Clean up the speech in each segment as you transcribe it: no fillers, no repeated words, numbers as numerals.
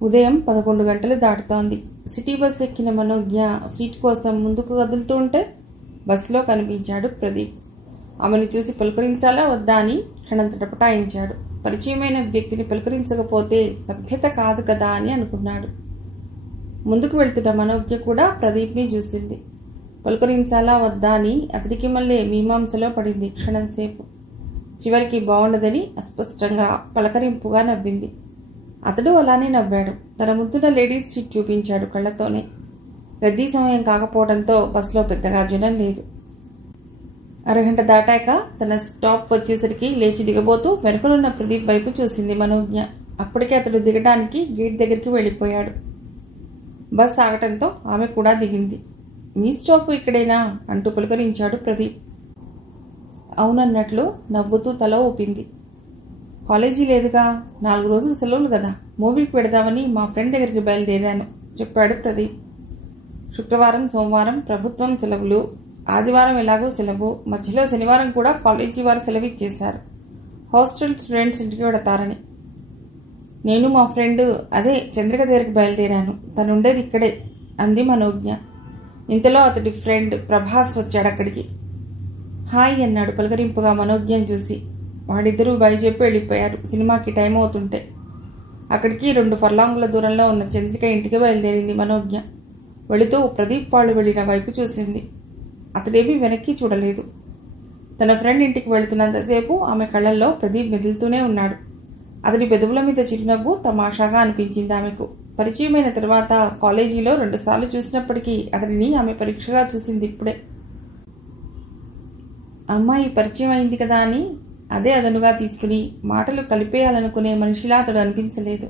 ఉదయం 11 గంటలు దాటుతోంది. City bus ఎక్కిన మనోజ్ఞ సీట్ కోసం ముందుకు కదులుతూ ఉంటే బస్సులో కనిపించాడు ప్రదీప్. ఆమెను చూసి పలుకరించాలా వద్దా అని క్షణం తటపటాయించాడు. పరిచయమైన వ్యక్తిని పలుకరించకపోతే సభ్యత కాదు కదా అని అనుకున్నాడు. ముందుకు వెళ్తున్న మనోజ్ఞ కూడా ప్రదీప్ని చూసింది. పలుకరించాలా వద్దా అని అతడికి మళ్ళీ మీమాంసలో పడింది క్షణంసేపు. చివరికి బాగుండదని అస్పష్టంగా పలకరింపుగా నవ్వింది. అతడు అలానే నవ్వాడు. తన ముందున్న లేడీస్ సీట్ చూపించాడు కళ్ళతోనే. రద్దీ సమయం కాకపోవడంతో బస్సులో పెద్దగా జనం లేదు. అరగంట దాటాక తన స్టాప్ వచ్చేసరికి లేచి దిగబోతూ వెనుకలున్న ప్రదీప్ వైపు చూసింది మనోజ్ఞ. అప్పటికే అతడు దిగడానికి గేట్ దగ్గరికి వెళ్ళిపోయాడు. బస్ ఆగటంతో ఆమె కూడా దిగింది. మీ స్టాప్ ఇక్కడేనా అంటూ పలుకరించాడు ప్రదీప్. అవునన్నట్లు నవ్వుతూ తల ఊపింది. కాలేజీ లేదుగా, 4 రోజులు సెలవులు కదా, మూవీకి పెడదామని మా ఫ్రెండ్ దగ్గరికి బయలుదేరాను చెప్పాడు ప్రదీప్. శుక్రవారం సోమవారం ప్రభుత్వం సెలవులు, ఆదివారం ఎలాగో సెలవు, మధ్యలో శనివారం కూడా కాలేజీ వారు సెలవు ఇచ్చేశారు. హాస్టల్ స్టూడెంట్స్ ఇంటికి వెడతారని. నేను మా ఫ్రెండ్ అదే చంద్రిక దగ్గరికి బయలుదేరాను. తనుండేది ఇక్కడే అంది మనోజ్ఞ. ఇంతలో అతడి ఫ్రెండ్ ప్రభాస్ వచ్చాడు అక్కడికి. హాయ్ అన్నాడు పలకరింపుగా మనోజ్ఞను చూసి. వాడిద్దరూ బై చెప్పి వెళ్ళిపోయారు సినిమాకి టైం అవుతుంటే. అక్కడికి 2 ఫర్లాంగుల దూరంలో ఉన్న చంద్రిక ఇంటికి బయలుదేరింది మనోజ్ఞ. వెళుతూ ప్రదీప్ వాళ్ళు వెళ్ళిన వైపు చూసింది. అతడేమీ వెనక్కి చూడలేదు. తన ఫ్రెండ్ ఇంటికి వెళుతున్నంతసేపు ఆమె కళ్ళల్లో ప్రదీప్ మెదులుతూనే ఉన్నాడు. అతడి పెదవుల మీద చిరునవ్వు తమాషాగా అనిపించింది ఆమెకు. పరిచయమైన తర్వాత కాలేజీలో 2 సార్లు చూసినప్పటికీ అతడిని ఆమె పరీక్షగా చూసింది ఇప్పుడే. అమ్మాయి పరిచయం అయింది కదా అని అదే అదనుగా తీసుకుని మాటలు కలిపేయాలనుకునే మనిషిలా అతడు అనిపించలేదు.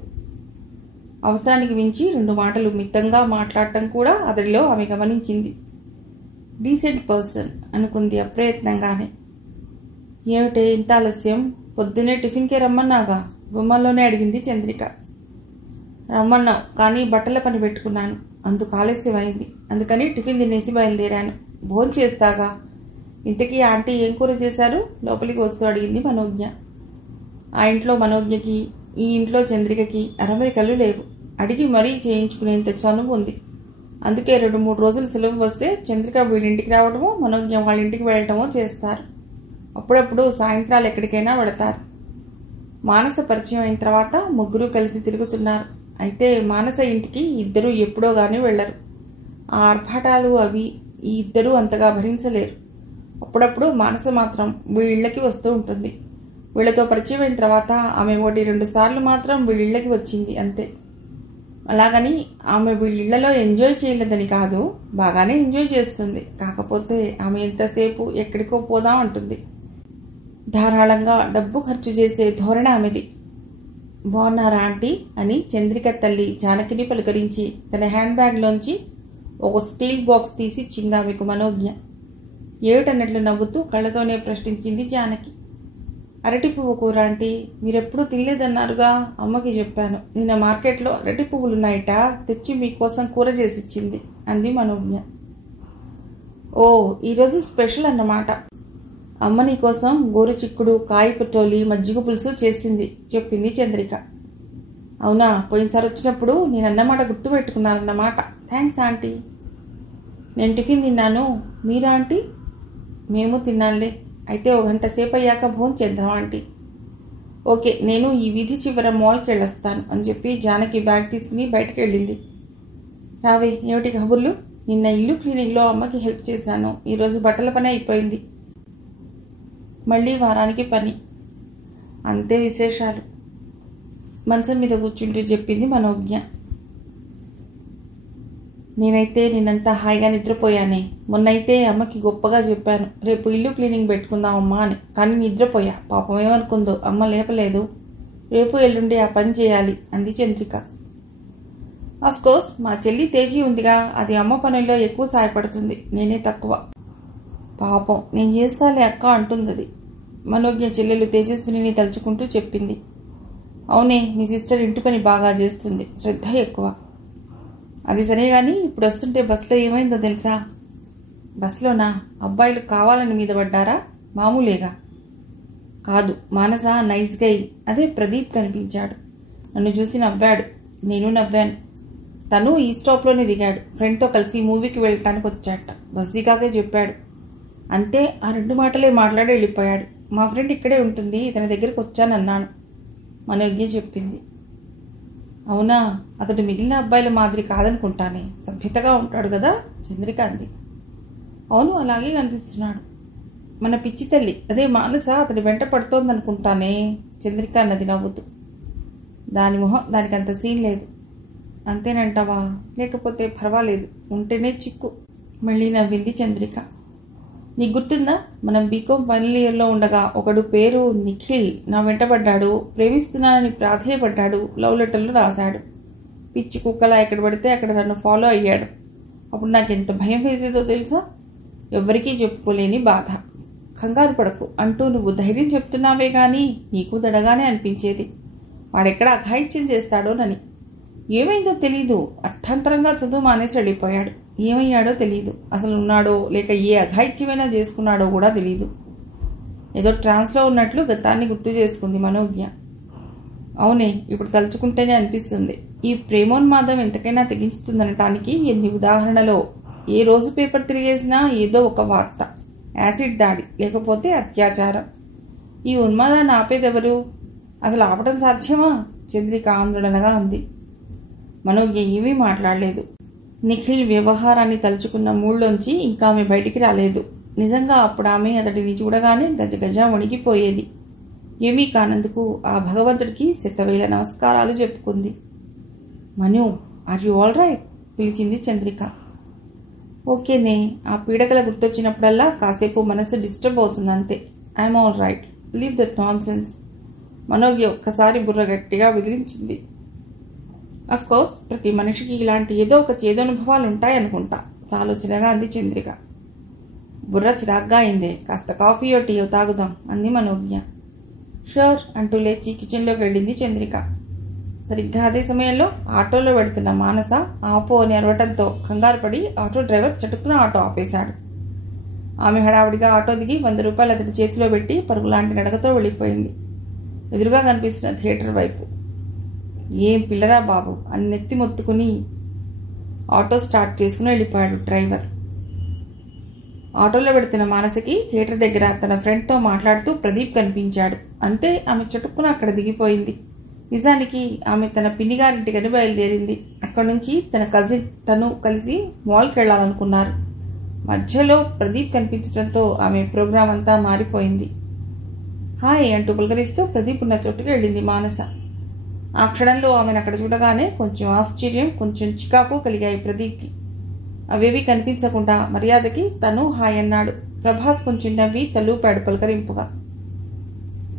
అవసరానికి మించి 2 మాటలు మితంగా మాట్లాడటం కూడా అతడిలో ఆమె గమనించింది. డీసెంట్ పర్సన్ అనుకుంది అప్రయత్నంగానే. ఏమిటే ఇంత ఆలస్యం? పొద్దున్నే టిఫిన్కే రమ్మన్నాగా, గుమ్మంలోనే అడిగింది చంద్రిక. రమ్మన్నావు, కానీ బట్టల పని పెట్టుకున్నాను, అందుకు ఆలస్యమైంది. అందుకని టిఫిన్ తినేసి బయలుదేరాను. భోజనం చేస్తాగా. ఇంతకీ ఆంటీ ఏం కూర చేశారు? లోపలికి వస్తూ అడిగింది మనోజ్ఞ. ఆ ఇంట్లో మనోజ్ఞకి, ఈ ఇంట్లో చంద్రికకి అరమరికలు లేవు. అడిగి మరీ చేయించుకునేంత చనువు ఉంది. అందుకే 2-3 రోజులు సెలవు వస్తే చంద్రిక వీళ్ళింటికి రావడమో మనోజ్ఞ వాళ్ళ ఇంటికి వెళ్ళటమో చేస్తారు. అప్పుడప్పుడు సాయంత్రాలు ఎక్కడికైనా వెళతారు. మానస పరిచయం అయిన తర్వాత ముగ్గురు కలిసి తిరుగుతున్నారు. అయితే మానస ఇంటికి ఇద్దరు ఎప్పుడో గానీ వెళ్లరు. ఆ ఆర్భాటాలు అవి ఈ ఇద్దరూ అంతగా భరించలేరు. అప్పుడప్పుడు మానస మాత్రం వీళ్ళకి వస్తూ ఉంటుంది. వీళ్లతో పరిచయం అయిన తర్వాత ఆమె 1-2 సార్లు మాత్రం వీళ్ళకి వచ్చింది అంతే. అలాగని ఆమె వీళ్ళిళ్లలో ఎంజాయ్ చేయలేదని కాదు, బాగానే ఎంజాయ్ చేస్తుంది. కాకపోతే ఆమె ఎంతసేపు ఎక్కడికో పోదాం అంటుంది. ధారాళంగా డబ్బు ఖర్చు చేసే ధోరణి ఆమెది. బాగున్నారా ఆంటీ అని చంద్రిక తల్లి జానకిని పలుకరించి తన హ్యాండ్ బ్యాగ్లోంచి ఒక స్టీల్ బాక్స్ తీసి ఇచ్చింది ఆమెకు మనోజ్ఞ. ఏమిటన్నట్లు నవ్వుతూ కళ్ళతోనే ప్రశ్నించింది జానకి. అరటి పువ్వు కూర ఆంటీ, మీరెప్పుడూ తినలేదన్నారుగా, అమ్మకి చెప్పాను. నిన్న మార్కెట్లో అరటి పువ్వులున్నాయట, తెచ్చి మీకోసం కూర చేసిచ్చింది అంది మనోజ్ఞ. ఓ, ఈరోజు స్పెషల్ అన్నమాట. అమ్మ నీకోసం గోరు చిక్కుడు, కాయ పటోలి, మజ్జిగ పులుసు చేసింది చెప్పింది చంద్రిక. అవునా, పోయినసారి వచ్చినప్పుడు నేనన్నమాట గుర్తు పెట్టుకున్నారన్నమాట. Thanks aunty. నేను టిఫిన్ తిన్నాను, మీరా ఆంటీ? మేము తిన్నానులే. అయితే 1 గంట సేపు అయ్యాక భోజనం చేద్దాం ఆంటీ. ఓకే, నేను ఈ వీధి చివర మాల్కి వెళ్ళొస్తాను అని చెప్పి జానకి బ్యాగ్ తీసుకుని బయటకు వెళ్ళింది. రావే, ఏమిటి కబుర్లు? నిన్న ఇల్లు క్లీనింగ్లో అమ్మకి హెల్ప్ చేశాను. ఈరోజు బట్టల పని అయిపోయింది. మళ్ళీ వారానికి పని. అంతే విశేషాలు. మంచం మీద కూర్చుంటూ చెప్పింది మనోజ్ఞ. నేనైతే నిన్నంతా హాయిగా నిద్రపోయానే. మొన్నైతే అమ్మకి గొప్పగా చెప్పాను, రేపు ఇల్లు క్లీనింగ్ పెట్టుకుందాం అమ్మా అని. కానీ నిద్రపోయా. పాపం ఏమనుకుందో, అమ్మ లేపలేదు. రేపు ఎల్లుండి ఆ పని చేయాలి అంది చంద్రిక. కోర్స్ మా చెల్లి తేజీ ఉందిగా, అది అమ్మ పనుల్లో ఎక్కువ సాయపడుతుంది, నేనే తక్కువ. పాపం నేను చేస్తాలే అక్క అంటుంది. మనోజ్ఞ చెల్లెలు తేజస్విని తలుచుకుంటూ చెప్పింది. అవునే, మీ సిస్టర్ ఇంటి పని బాగా చేస్తుంది, శ్రద్ధ ఎక్కువ. అది సరే గాని ఇప్పుడు వస్తుంటే బస్సులో ఏమైందో తెలుసా? బస్సులోనా? అబ్బాయిలు కావాలని మీద పడ్డారా? మామూలేగా. కాదు, మానస నైస్ గై, అదే ప్రదీప్ కనిపించాడు. నన్ను చూసి నవ్వాడు. నేను నవ్వాను. తను ఈ స్టాప్లోనే దిగాడు. ఫ్రెండ్తో కలిసి మూవీకి వెళ్ళటానికి వచ్చాట. బస్సీగాకే చెప్పాడు. అంతే, ఆ 2 మాటలే మాట్లాడి వెళ్ళిపోయాడు. మా ఫ్రెండ్ ఇక్కడే ఉంటుంది, తన దగ్గరికి వచ్చానన్నాను. మనోజ్ఞ చెప్పింది. అవునా, అతడు మిగిలిన అబ్బాయిల మాదిరి కాదనుకుంటానే, సభ్యతగా ఉంటాడు కదా చంద్రిక అంది. అవును, అలాగే కనిపిస్తున్నాడు. మన పిచ్చి తల్లి అదే మానస అతడి వెంట పడుతోందనుకుంటానే చంద్రిక అన్నది నవ్వుతూ. దాని మొహం దానికంత సీన్ లేదు. అంతేనంటావా? లేకపోతే పర్వాలేదు, ఉంటేనే చిక్కు. మళ్ళీ నవ్వింది చంద్రిక. నీకు గుర్తుందా, మనం బీకాం ఫైనల్ ఇయర్లో ఉండగా ఒకడు పేరు నిఖిల్ నా వెంటబడ్డాడు, ప్రేమిస్తున్నానని ప్రాధేయపడ్డాడు, లవ్ లెటర్లు రాశాడు. పిచ్చి కుక్కలా ఎక్కడ పడితే అక్కడ నన్ను ఫాలో అయ్యాడు. అప్పుడు నాకు ఎంత భయం వేసేదో తెలుసా? ఎవ్వరికీ చెప్పుకోలేని బాధ. కంగారు పడకు అంటూ నువ్వు ధైర్యం చెప్తున్నావే గాని నీకు దడగానే అనిపించేది. వాడెక్కడ అఘాయిత్యం చేస్తాడోనని. ఏమైందో తెలీదు, అర్థంతరంగా చదువు మానేసి వెళ్ళిపోయాడు. ఏమయ్యాడో తెలీదు. అసలు ఉన్నాడో లేక ఏ అఘాయిత్యమైనా చేసుకున్నాడో కూడా తెలీదు. ఏదో ట్రాన్స్లో ఉన్నట్లు గతాన్ని గుర్తు చేసుకుంది మనోజ్ఞ. అవునే, ఇప్పుడు తలుచుకుంటేనే అనిపిస్తుంది. ఈ ప్రేమోన్మాదం ఎంతకైనా తెగించుతుందనటానికి ఎన్ని ఉదాహరణలో. ఏ రోజు పేపర్ తిరిగేసినా ఏదో ఒక వార్త. యాసిడ్ దాడి, లేకపోతే అత్యాచారం. ఈ ఉన్మాదాన్ని ఆపేదెవరు? అసలు ఆపడం సాధ్యమా? చంద్రిక ఆందోళనగా ఉంది. మనోజ్ఞ ఏమీ మాట్లాడలేదు. నిఖిల్ వ్యవహారాన్ని తలుచుకున్న మూడ్లోంచి ఇంకా ఆమె బయటికి రాలేదు. నిజంగా అప్పుడు ఆమె అతడిని చూడగానే గజగజ వణిగిపోయేది. ఏమీ కానందుకు ఆ భగవంతుడికి శతవేల నమస్కారాలు చెప్పుకుంది. మను, ఆర్ యు ఆల్ రైట్? పిలిచింది చంద్రిక. ఓకేనే, ఆ పీడకల గుర్తొచ్చినప్పుడల్లా కాసేపు మనసు డిస్టర్బ్ అవుతుంది అంతే. I'm all right, leave that nonsense. Manogna ఒక్కసారి బుర్ర గట్టిగా విదిలించింది. కోర్స్ ప్రతి మనిషికి ఇలాంటి ఏదో ఒక చేదనుభవాలు ఉంటాయనుకుంటా, సాలోచనగా అంది చంద్రిక. బుర్ర చిరాగ్గా అయిందే, కాస్త కాఫీయో టీయో తాగుదాం అంది మనోజ్ఞ. షూర్ అంటూ లేచి కిచెన్లోకి వెళ్ళింది చంద్రిక. సరిగ్గా అదే సమయంలో ఆటోలో వెడుతున్న మానస ఆపో అని అరవటంతో కంగారు పడి ఆటో డ్రైవర్ చటుక్కున ఆటో ఆపేశాడు. ఆమె హడావుడిగా ఆటో దిగి 100 రూపాయలు అతని చేతిలో పెట్టి పరుగులాంటి నడకతో వెళ్ళిపోయింది. ఎదురుగా కనిపిస్తున్న థియేటర్ వైపు. ఏం పిల్లరా బాబు అని నెత్తి మొత్తుకుని ఆటో స్టార్ట్ చేసుకుని వెళ్ళిపోయాడు డ్రైవర్. ఆటోలో పెడుతున్న మానసకి థియేటర్ దగ్గర తన ఫ్రెండ్తో మాట్లాడుతూ ప్రదీప్ కనిపించాడు. అంతే, ఆమె చటుక్కున అక్కడ దిగిపోయింది. నిజానికి ఆమె తన పిన్నిగారింటికని బయలుదేరింది. అక్కడి నుంచి తన కజిన్ తను కలిసి మాల్కి వెళ్లాలనుకున్నారు. మధ్యలో ప్రదీప్ కనిపించడంతో ఆమె ప్రోగ్రాం అంతా మారిపోయింది. హాయ్ అంటూ పులకరిస్తూ ప్రదీప్ ఉన్న చోటుకి వెళ్ళింది మానస. ఆ క్షణంలో ఆమెను అక్కడ చూడగానే కొంచెం ఆశ్చర్యం, కొంచెం చికాకు కలిగాయి ప్రదీప్కి. అవేవి కనిపించకుండా మర్యాదకి తను హాయ్ అన్నాడు. ప్రభాస్ కొంచెం నవ్వి తలూపాడు పలకరింపుగా.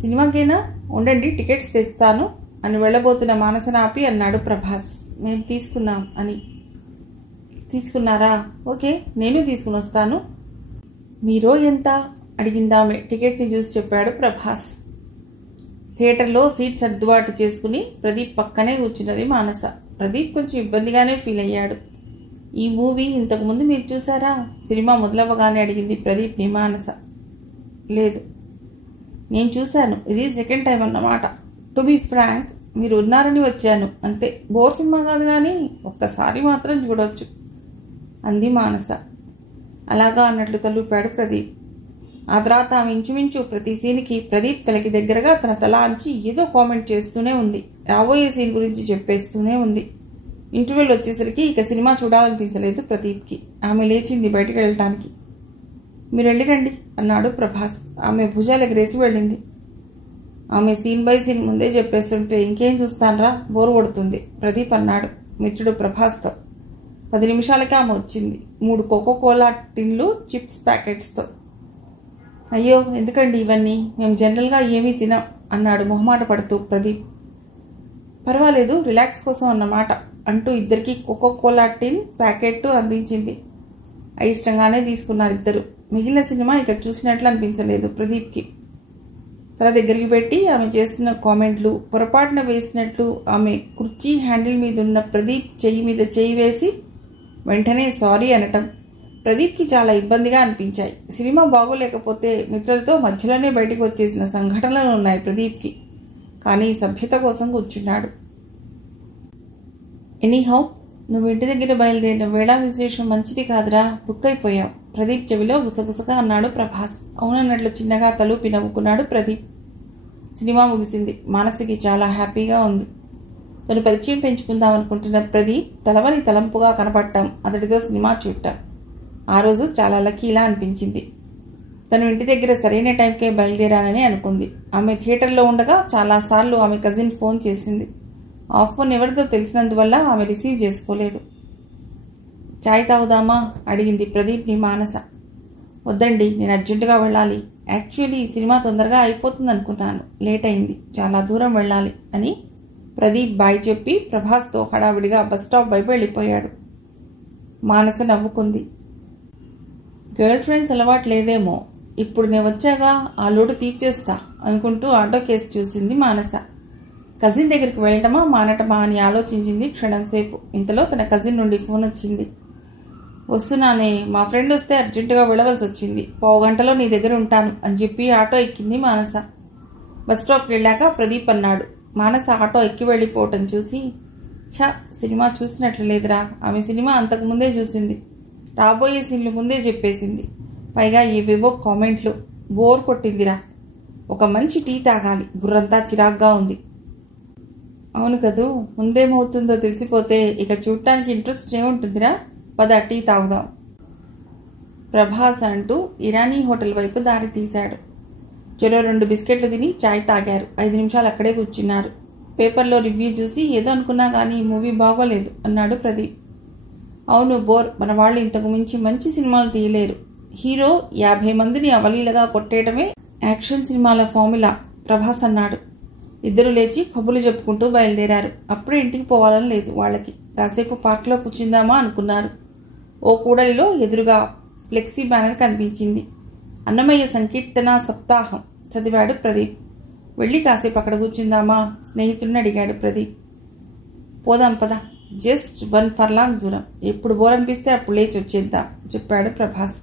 సినిమాకేనా? ఉండండి, టికెట్స్ తెస్తాను అని వెళ్ళబోతున్న మానసను ఆపి అన్నాడు ప్రభాస్. మేము తీసుకున్నాం అని. తీసుకున్నారా? ఓకే, నేను తీసుకుని వస్తాను. మీరో ఎంత అడిగిందామె. టికెట్ని చూసి చెప్పాడు ప్రభాస్. థియేటర్లో సీట్ సర్దుబాటు చేసుకుని ప్రదీప్ పక్కనే కూర్చున్నది మానస. ప్రదీప్ కొంచెం ఇబ్బందిగానే ఫీల్ అయ్యాడు. ఈ మూవీ ఇంతకుముందు మీరు చూసారా? సినిమా మొదలవ్వగానే అడిగింది ప్రదీప్ని మానస. లేదు, నేను చూశాను, ఇది సెకండ్ టైం అన్నమాట. టు బి ఫ్రాంక్, మీరు ఉన్నారని వచ్చాను అంతే. బోర్ సినిమా కాదు కానీ ఒక్కసారి మాత్రం చూడవచ్చు అంది మానస. అలాగా అన్నట్లు తలూపాడు ప్రదీప్. ఆ తర్వాత ఆమె ఇంచుమించు ప్రతి సీన్కి ప్రదీప్ తలకి దగ్గరగా తన తల అంచి ఏదో కామెంట్ చేస్తూనే ఉంది. రాబోయే సీన్ గురించి చెప్పేస్తూనే ఉంది. ఇంటర్వెల్ వచ్చేసరికి ఇక సినిమా చూడాలనిపించలేదు ప్రదీప్కి. ఆమె లేచింది బయటకు వెళ్ళటానికి. మీరు వెళ్ళిరండి అన్నాడు ప్రభాస్. ఆమె భుజాలు ఎగరేసి వెళ్ళింది. ఆమె సీన్ బై సీన్ ముందే చెప్పేస్తుంటే ఇంకేం చూస్తానరా, బోరు కొడుతుంది ప్రదీప్ అన్నాడు మిత్రుడు ప్రభాస్తో. 10 నిమిషాలకే ఆమె వచ్చింది, 3 కోకోకోలా టిన్లు చిప్స్ ప్యాకెట్స్తో. అయ్యో ఎందుకండి ఇవన్నీ, మేము జనరల్గా ఏమీ తినాం అన్నాడు మొహమాట పడుతూ ప్రదీప్. పర్వాలేదు, రిలాక్స్ కోసం అన్నమాట అంటూ ఇద్దరికి కోకోకోలా టిన్ ప్యాకెట్ అందించింది. అయిష్టంగానే తీసుకున్నారు ఇద్దరు. మిగిలిన సినిమా ఇక చూసినట్లు అనిపించలేదు ప్రదీప్కి. తల దగ్గరికి పెట్టి ఆమె చేస్తున్న కామెంట్లు, పొరపాటున వేసినట్లు ఆమె కుర్చీ హ్యాండిల్ మీద ఉన్న ప్రదీప్ చెయ్యి మీద చెయ్యి వేసి వెంటనే సారీ అనటం ప్రదీప్కి చాలా ఇబ్బందిగా అనిపించాయి. సినిమా బాగోలేకపోతే మిత్రులతో మధ్యలోనే బయటకు వచ్చేసిన సంఘటనలు ఉన్నాయి ప్రదీప్కి. కానీ సభ్యత కోసం కూర్చున్నాడు. ఎనీహౌ నువ్వు ఇంటి దగ్గర బయలుదేరిన వేళా విశేషం మంచిది కాదురా, బుక్ అయిపోయావు. ప్రదీప్ చెవిలో గుసగుసగా అన్నాడు ప్రభాస్. అవునన్నట్లు చిన్నగా తలూపి నవ్వుకున్నాడు ప్రదీప్. సినిమా ముగిసింది. మానసికి చాలా హ్యాపీగా ఉంది. తను పరిచయం పెంచుకుందామనుకుంటున్న ప్రదీప్ తలవని తలంపుగా కనపడటం, అతడితో సినిమా చూడటం ఆ రోజు చాలా లక్కీలా అనిపించింది. తను ఇంటి దగ్గర సరైన టైంకే బయలుదేరానని అనుకుంది. ఆమె థియేటర్లో ఉండగా చాలాసార్లు ఆమె కజిన్ ఫోన్ చేసింది. ఆ ఫోన్ ఎవరితో తెలిసినందువల్ల ఆమె రిసీవ్ చేసుకోలేదు. చాయ్ తాగుదామా అడిగింది ప్రదీప్ని మానస. వద్దండి, నేను అర్జెంటుగా వెళ్ళాలి. యాక్చువల్లీ ఈ సినిమా తొందరగా అయిపోతుంది అనుకున్నాను, లేట్ అయింది, చాలా దూరం వెళ్ళాలి అని ప్రదీప్ బాయ్ చెప్పి ప్రభాస్తో హడావిడిగా బస్టాప్ వైపు వెళ్ళిపోయాడు. మానస నవ్వుకుంది. గర్ల్ ఫ్రెండ్స్ అలవాటు లేదేమో, ఇప్పుడు నేను వచ్చాగా ఆ లోటు తీర్చేస్తా అనుకుంటూ ఆటో కేసు చూసింది మానస. కజిన్ దగ్గరికి వెళ్ళటమా మానటమా అని ఆలోచించింది క్షణంసేపు. ఇంతలో తన కజిన్ నుండి ఫోన్ వచ్చింది. వస్తున్నానే, మా ఫ్రెండ్ వస్తే అర్జెంటుగా వెళ్ళవలసి వచ్చింది, 15 గంటలో నీ దగ్గర ఉంటాను అని చెప్పి ఆటో ఎక్కింది మానస. బస్ స్టాప్కి వెళ్ళాక ప్రదీప్ అన్నాడు. మానస ఆటో ఎక్కి వెళ్ళిపోవటం చూసి, ఛా, సినిమా చూసినట్లు లేదురా. ఆమె సినిమా అంతకుముందే చూసింది, రాబోయే సీన్లు ముందే చెప్పేసింది. పైగా ఏవేవో కామెంట్లు, బోర్ కొట్టిందిరా. ఒక మంచి టీ తాగాలి, బుర్రంతా చిరాగ్గా ఉంది. అవును కదూ, ముందేమవుతుందో తెలిసిపోతే ఇక చూడటానికి ఇంట్రెస్ట్ ఏముంటుందిరా. పద టీ తాగుదాం. ప్రభాస్ అంటూ ఇరానీ హోటల్ వైపు దారి తీశాడు. చెరో 2 బిస్కెట్లు తిని చాయ్ తాగారు. 5 నిమిషాలు అక్కడే కూర్చున్నారు. పేపర్లో రివ్యూ చూసి ఏదో అనుకున్నా కానీ మూవీ బాగోలేదు అన్నాడు ప్రదీప్. అవును, బోర్. మన వాళ్ళు ఇంతకు మించి మంచి సినిమాలు తీయలేరు. హీరో 50 మందిని అవలీలగా కొట్టేయడమే యాక్షన్ సినిమాల ఫార్ములా ప్రభాస్ అన్నాడు. ఇద్దరు లేచి కబుర్లు చెప్పుకుంటూ బయలుదేరారు. అప్పుడే ఇంటికి పోవాలని లేదు వాళ్ళకి. కాసేపు పార్క్లో కూర్చుందామా అనుకున్నారు. ఓ కూడలిలో ఎదురుగా ఫ్లెక్సీ బ్యానర్ కనిపించింది. అన్నమయ్య సంకీర్తన సప్తాహం చదివాడు ప్రదీప్. వెళ్ళి కాసేపు అక్కడ కూర్చుందామా స్నేహితుడిని అడిగాడు ప్రదీప్. పోదాం పద, జస్ట్ 1 ఫర్లాంగ్ దూరం. ఎప్పుడు బోర్ అనిపిస్తే అప్పుడు లేచి వచ్చేద్దాం చెప్పాడు ప్రభాస్.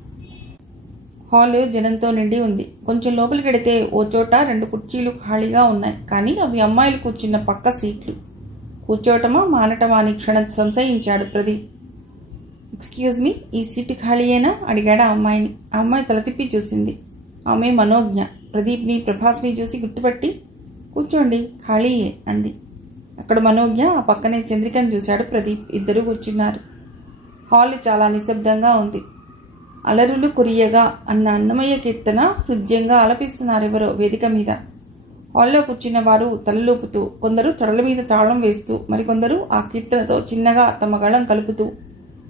హాల్ జనంతో నిండి ఉంది. కొంచెం లోపలికి వెడితే ఓ చోట 2 కుర్చీలు ఖాళీగా ఉన్నాయి. కానీ అవి అమ్మాయిలు కూర్చున్న పక్క సీట్లు. కూర్చోవటమా మానటమా అని క్షణం సంశయించాడు ప్రదీప్. ఎక్స్క్యూజ్ మీ, ఈ సీటు ఖాళీయేనా అడిగాడు ఆ అమ్మాయిని. ఆ అమ్మాయి తల తిప్పి చూసింది. ఆమె మనోజ్ఞ. ప్రదీప్ని ప్రభాస్ని చూసి గుర్తుపట్టి కూర్చోండి ఖాళీయే అంది. అక్కడ మనోజ్ఞ, ఆ పక్కనే చంద్రికను చూశాడు ప్రదీప్. ఇద్దరు కూర్చున్నారు. హాల్ చాలా నిశ్శబ్దంగా ఉంది. అలరులు కురియగా అన్న అన్నమయ్య కీర్తన హృద్యంగా ఆలపిస్తున్నారెవరో వేదిక మీద. హాల్లో కూర్చున్న వారు తలలూపుతూ, కొందరు తొడల మీద తాళం వేస్తూ, మరికొందరు ఆ కీర్తనతో చిన్నగా తమ గళం కలుపుతూ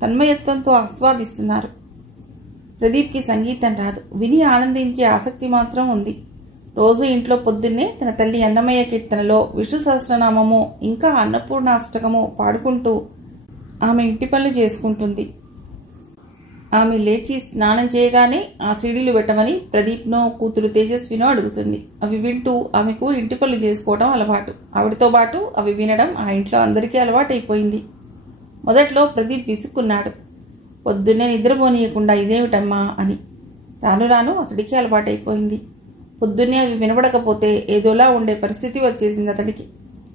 తన్మయత్వంతో ఆస్వాదిస్తున్నారు. ప్రదీప్కి సంగీతం రాదు, విని ఆనందించే ఆసక్తి మాత్రం ఉంది. రోజు ఇంట్లో పొద్దున్నే తన తల్లి అన్నమయ్య కీర్తనలో విష్ణు సహస్రనామమో ఇంకా అన్నపూర్ణాష్టకమో పాడుకుంటూ ఆమె ఇంటి పనులు చేసుకుంటుంది. ఆమె లేచి స్నానం చేయగానే ఆ సీడీలు పెట్టమని ప్రదీప్నో కూతురు తేజస్వినో అడుగుతుంది. అవి వింటూ ఆమెకు ఇంటి పనులు చేసుకోవడం అలవాటు. ఆవిడతో పాటు అవి వినడం ఆ ఇంట్లో అందరికీ అలవాటైపోయింది. మొదట్లో ప్రదీప్ విసుక్కున్నాడు. పొద్దున్నే నిద్రపోనీయకుండా ఇదేమిటమ్మా అని. రాను రాను అతడికి అలవాటైపోయింది. పొద్దున్నే అవి వినబడకపోతే ఏదోలా ఉండే పరిస్థితి వచ్చేసింది అతడికి.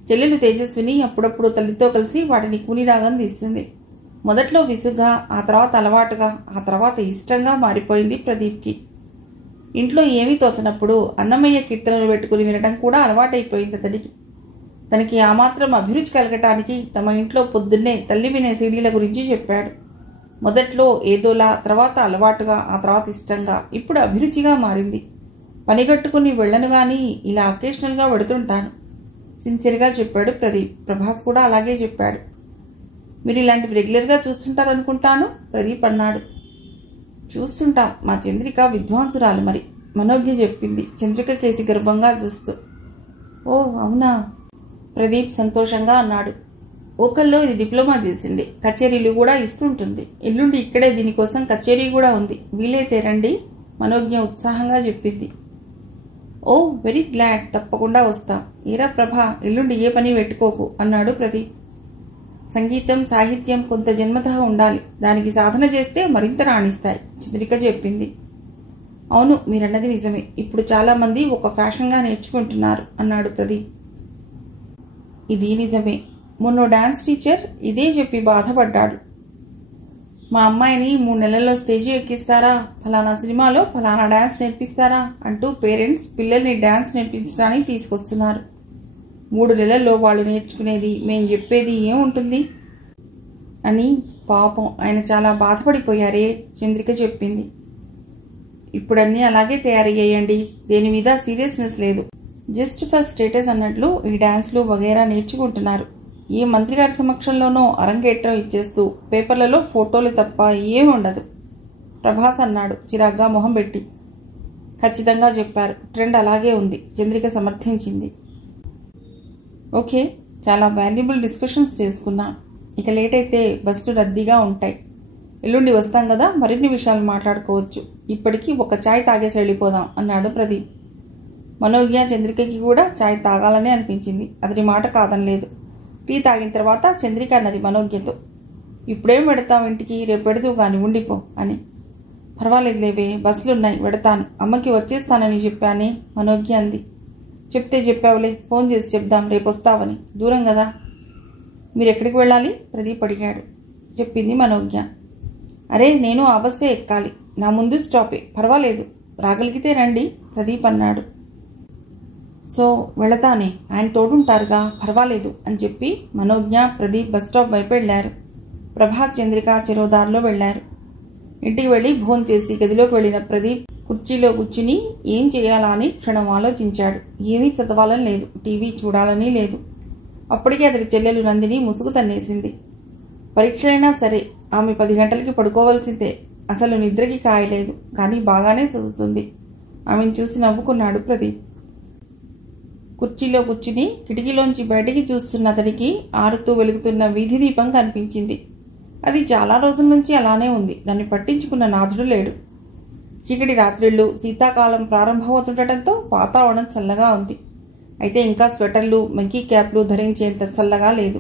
చెల్లెలు తేజస్విని అప్పుడప్పుడు తల్లితో కలిసి వాటిని కూనిరాగం తీస్తుంది. మొదట్లో విసుగ్గా, ఆ తర్వాత అలవాటుగా, ఆ తర్వాత ఇష్టంగా మారిపోయింది ప్రదీప్కి. ఇంట్లో ఏమీ తోచనప్పుడు అన్నమయ్య కీర్తనలు పెట్టుకుని వినడం కూడా అలవాటైపోయింది అతడికి. తనకి ఆ మాత్రం అభిరుచి కలగటానికి తమ ఇంట్లో పొద్దున్నే తల్లి వినే సీడీల గురించి చెప్పాడు. మొదట్లో ఏదోలా, తర్వాత అలవాటుగా, ఆ తర్వాత ఇష్టంగా, ఇప్పుడు అభిరుచిగా మారింది. పనిగట్టుకుని వెళ్ళను గాని ఇలా అకేషనల్గా వెడుతుంటాను సిన్సియర్గా చెప్పాడు ప్రదీప్. ప్రభాస్ కూడా అలాగే చెప్పాడు. మీరు ఇలాంటివి రెగ్యులర్గా చూస్తుంటారనుకుంటాను ప్రదీప్ అన్నాడు. చూస్తుంటాం, మా చంద్రిక విద్వాంసురాలు మరి, మనోజ్ఞ చెప్పింది చంద్రిక కేసి గర్వంగా చూస్తూ. ఓ అవునా, ప్రదీప్ సంతోషంగా అన్నాడు. ఓకల్లో ఇది డిప్లొమా చేసింది, కచేరీలు కూడా ఇస్తుంటుంది. ఎల్లుండి ఇక్కడే దీనికోసం కచేరీ కూడా ఉంది, వీలైతే రండి మనోజ్ఞ ఉత్సాహంగా చెప్పింది. ఓ వెరీ గ్లాడ్, తప్పకుండా వస్తా. ఏరా ప్రభా, ఎల్లుండి ఏ పని పెట్టుకోకు అన్నాడు ప్రదీప్. సంగీతం సాహిత్యం కొంత జన్మతః ఉండాలి, దానికి సాధన చేస్తే మరింత రాణిస్తాయి చంద్రిక చెప్పింది. అవును, మీరన్నది నిజమే. ఇప్పుడు చాలా మంది ఒక ఫ్యాషన్గా నేర్చుకుంటున్నారు అన్నాడు ప్రదీప్. ఇది నిజమే. మొన్న డాన్స్ టీచర్ ఇదే చెప్పి బాధపడ్డాడు. మా అమ్మాయిని 3 నెలల్లో స్టేజి ఎక్కిస్తారా, ఫలానా సినిమాలో ఫలానా డాన్స్ నేర్పిస్తారా అంటూ పేరెంట్స్ పిల్లల్ని డాన్స్ నేర్పించడానికి తీసుకొస్తున్నారు. 3 నెలల్లో వాళ్ళు నేర్చుకునేది, మేం చెప్పేది ఏముంటుంది అని పాపం ఆయన చాలా బాధపడిపోయారే చంద్రిక చెప్పింది. ఇప్పుడన్నీ అలాగే తయారయ్యాయండి, దేని మీద సీరియస్నెస్ లేదు, జస్ట్ ఫర్ స్టేటస్ అన్నట్లు ఈ డాన్స్లు వగైరా నేర్చుకుంటున్నారు. ఏ మంత్రి గారి సమక్షంలోనో అరంగేట్రం ఇచ్చేస్తూ పేపర్లలో ఫోటోలు తప్ప ఏముండదు ప్రభాస్ అన్నాడు చిరాగ్గా మొహం పెట్టి. ఖచ్చితంగా చెప్పారు, ట్రెండ్ అలాగే ఉంది చంద్రిక సమర్థించింది. ఓకే, చాలా వాల్యుబుల్ డిస్కషన్స్ చేసుకున్నాం. ఇక లేట్ అయితే బస్సులు రద్దీగా ఉంటాయి. ఎల్లుండి వస్తాం కదా, మరిన్ని విషయాలు మాట్లాడుకోవచ్చు. ఇప్పటికీ ఒక ఛాయ్ తాగేసి వెళ్ళిపోదాం అన్నాడు ప్రదీప్. మనోజ్ఞ చంద్రికకి కూడా ఛాయ్ తాగాలనే అనిపించింది. అతని మాట కాదనలేదు. టీ తాగిన తర్వాత చంద్రిక అన్నది మనోజ్ఞతో, ఇప్పుడేం పెడతావు ఇంటికి, రేపు పెడదు కానీ ఉండిపో అని. పర్వాలేదులేవే, బస్సులున్నాయి, పెడతాను, అమ్మకి వచ్చేస్తానని చెప్పానే మనోజ్ఞ అంది. చెప్తే చెప్పావులే, ఫోన్ చేసి చెప్దాం రేపు వస్తావని, దూరం కదా. మీరు ఎక్కడికి వెళ్ళాలి ప్రదీప్ అడిగాడు. చెప్పింది మనోజ్ఞ. అరే నేను ఆ బస్సే ఎక్కాలి, నా ముందు స్టాపే, పర్వాలేదు, రాగలిగితే రండి ప్రదీప్ అన్నాడు. సో వెళతానే, ఆయన తోడుంటారుగా, పర్వాలేదు అని చెప్పి మనోజ్ఞ ప్రదీప్ బస్ స్టాప్ వైపు వెళ్లారు. ప్రభాస్ చంద్రిక చెరోదారిలో వెళ్లారు. ఇంటికి వెళ్లి భోజనం చేసి గదిలోకి వెళ్లిన ప్రదీప్ కుర్చీలో కూర్చుని ఏం చేయాలా అని క్షణం ఆలోచించాడు. ఏమీ చదవాలని లేదు, టీవీ చూడాలని లేదు. అప్పటికే అతడి చెల్లెలు నందిని ముసుగు తన్నేసింది. పరీక్షలైనా సరే ఆమె 10 గంటలకి పడుకోవాల్సిందే, అసలు నిద్రకి కాయలేదు, కానీ బాగానే చదువుతుంది. ఆమెను చూసి నవ్వుకున్నాడు ప్రదీప్. కుర్చీలో కూర్చుని కిటికీలోంచి బయటికి చూస్తున్న అతడికి ఆరుతూ వెలుగుతున్న వీధి దీపం కనిపించింది. అది చాలా రోజుల నుంచి అలానే ఉంది. దాన్ని పట్టించుకున్న నాథుడు లేడు. చీకటి రాత్రిళ్ళు, శీతాకాలం ప్రారంభమవుతుండటంతో వాతావరణం చల్లగా ఉంది. అయితే ఇంకా స్వెటర్లు, మంకీ క్యాప్లు ధరించేంత చల్లగా లేదు.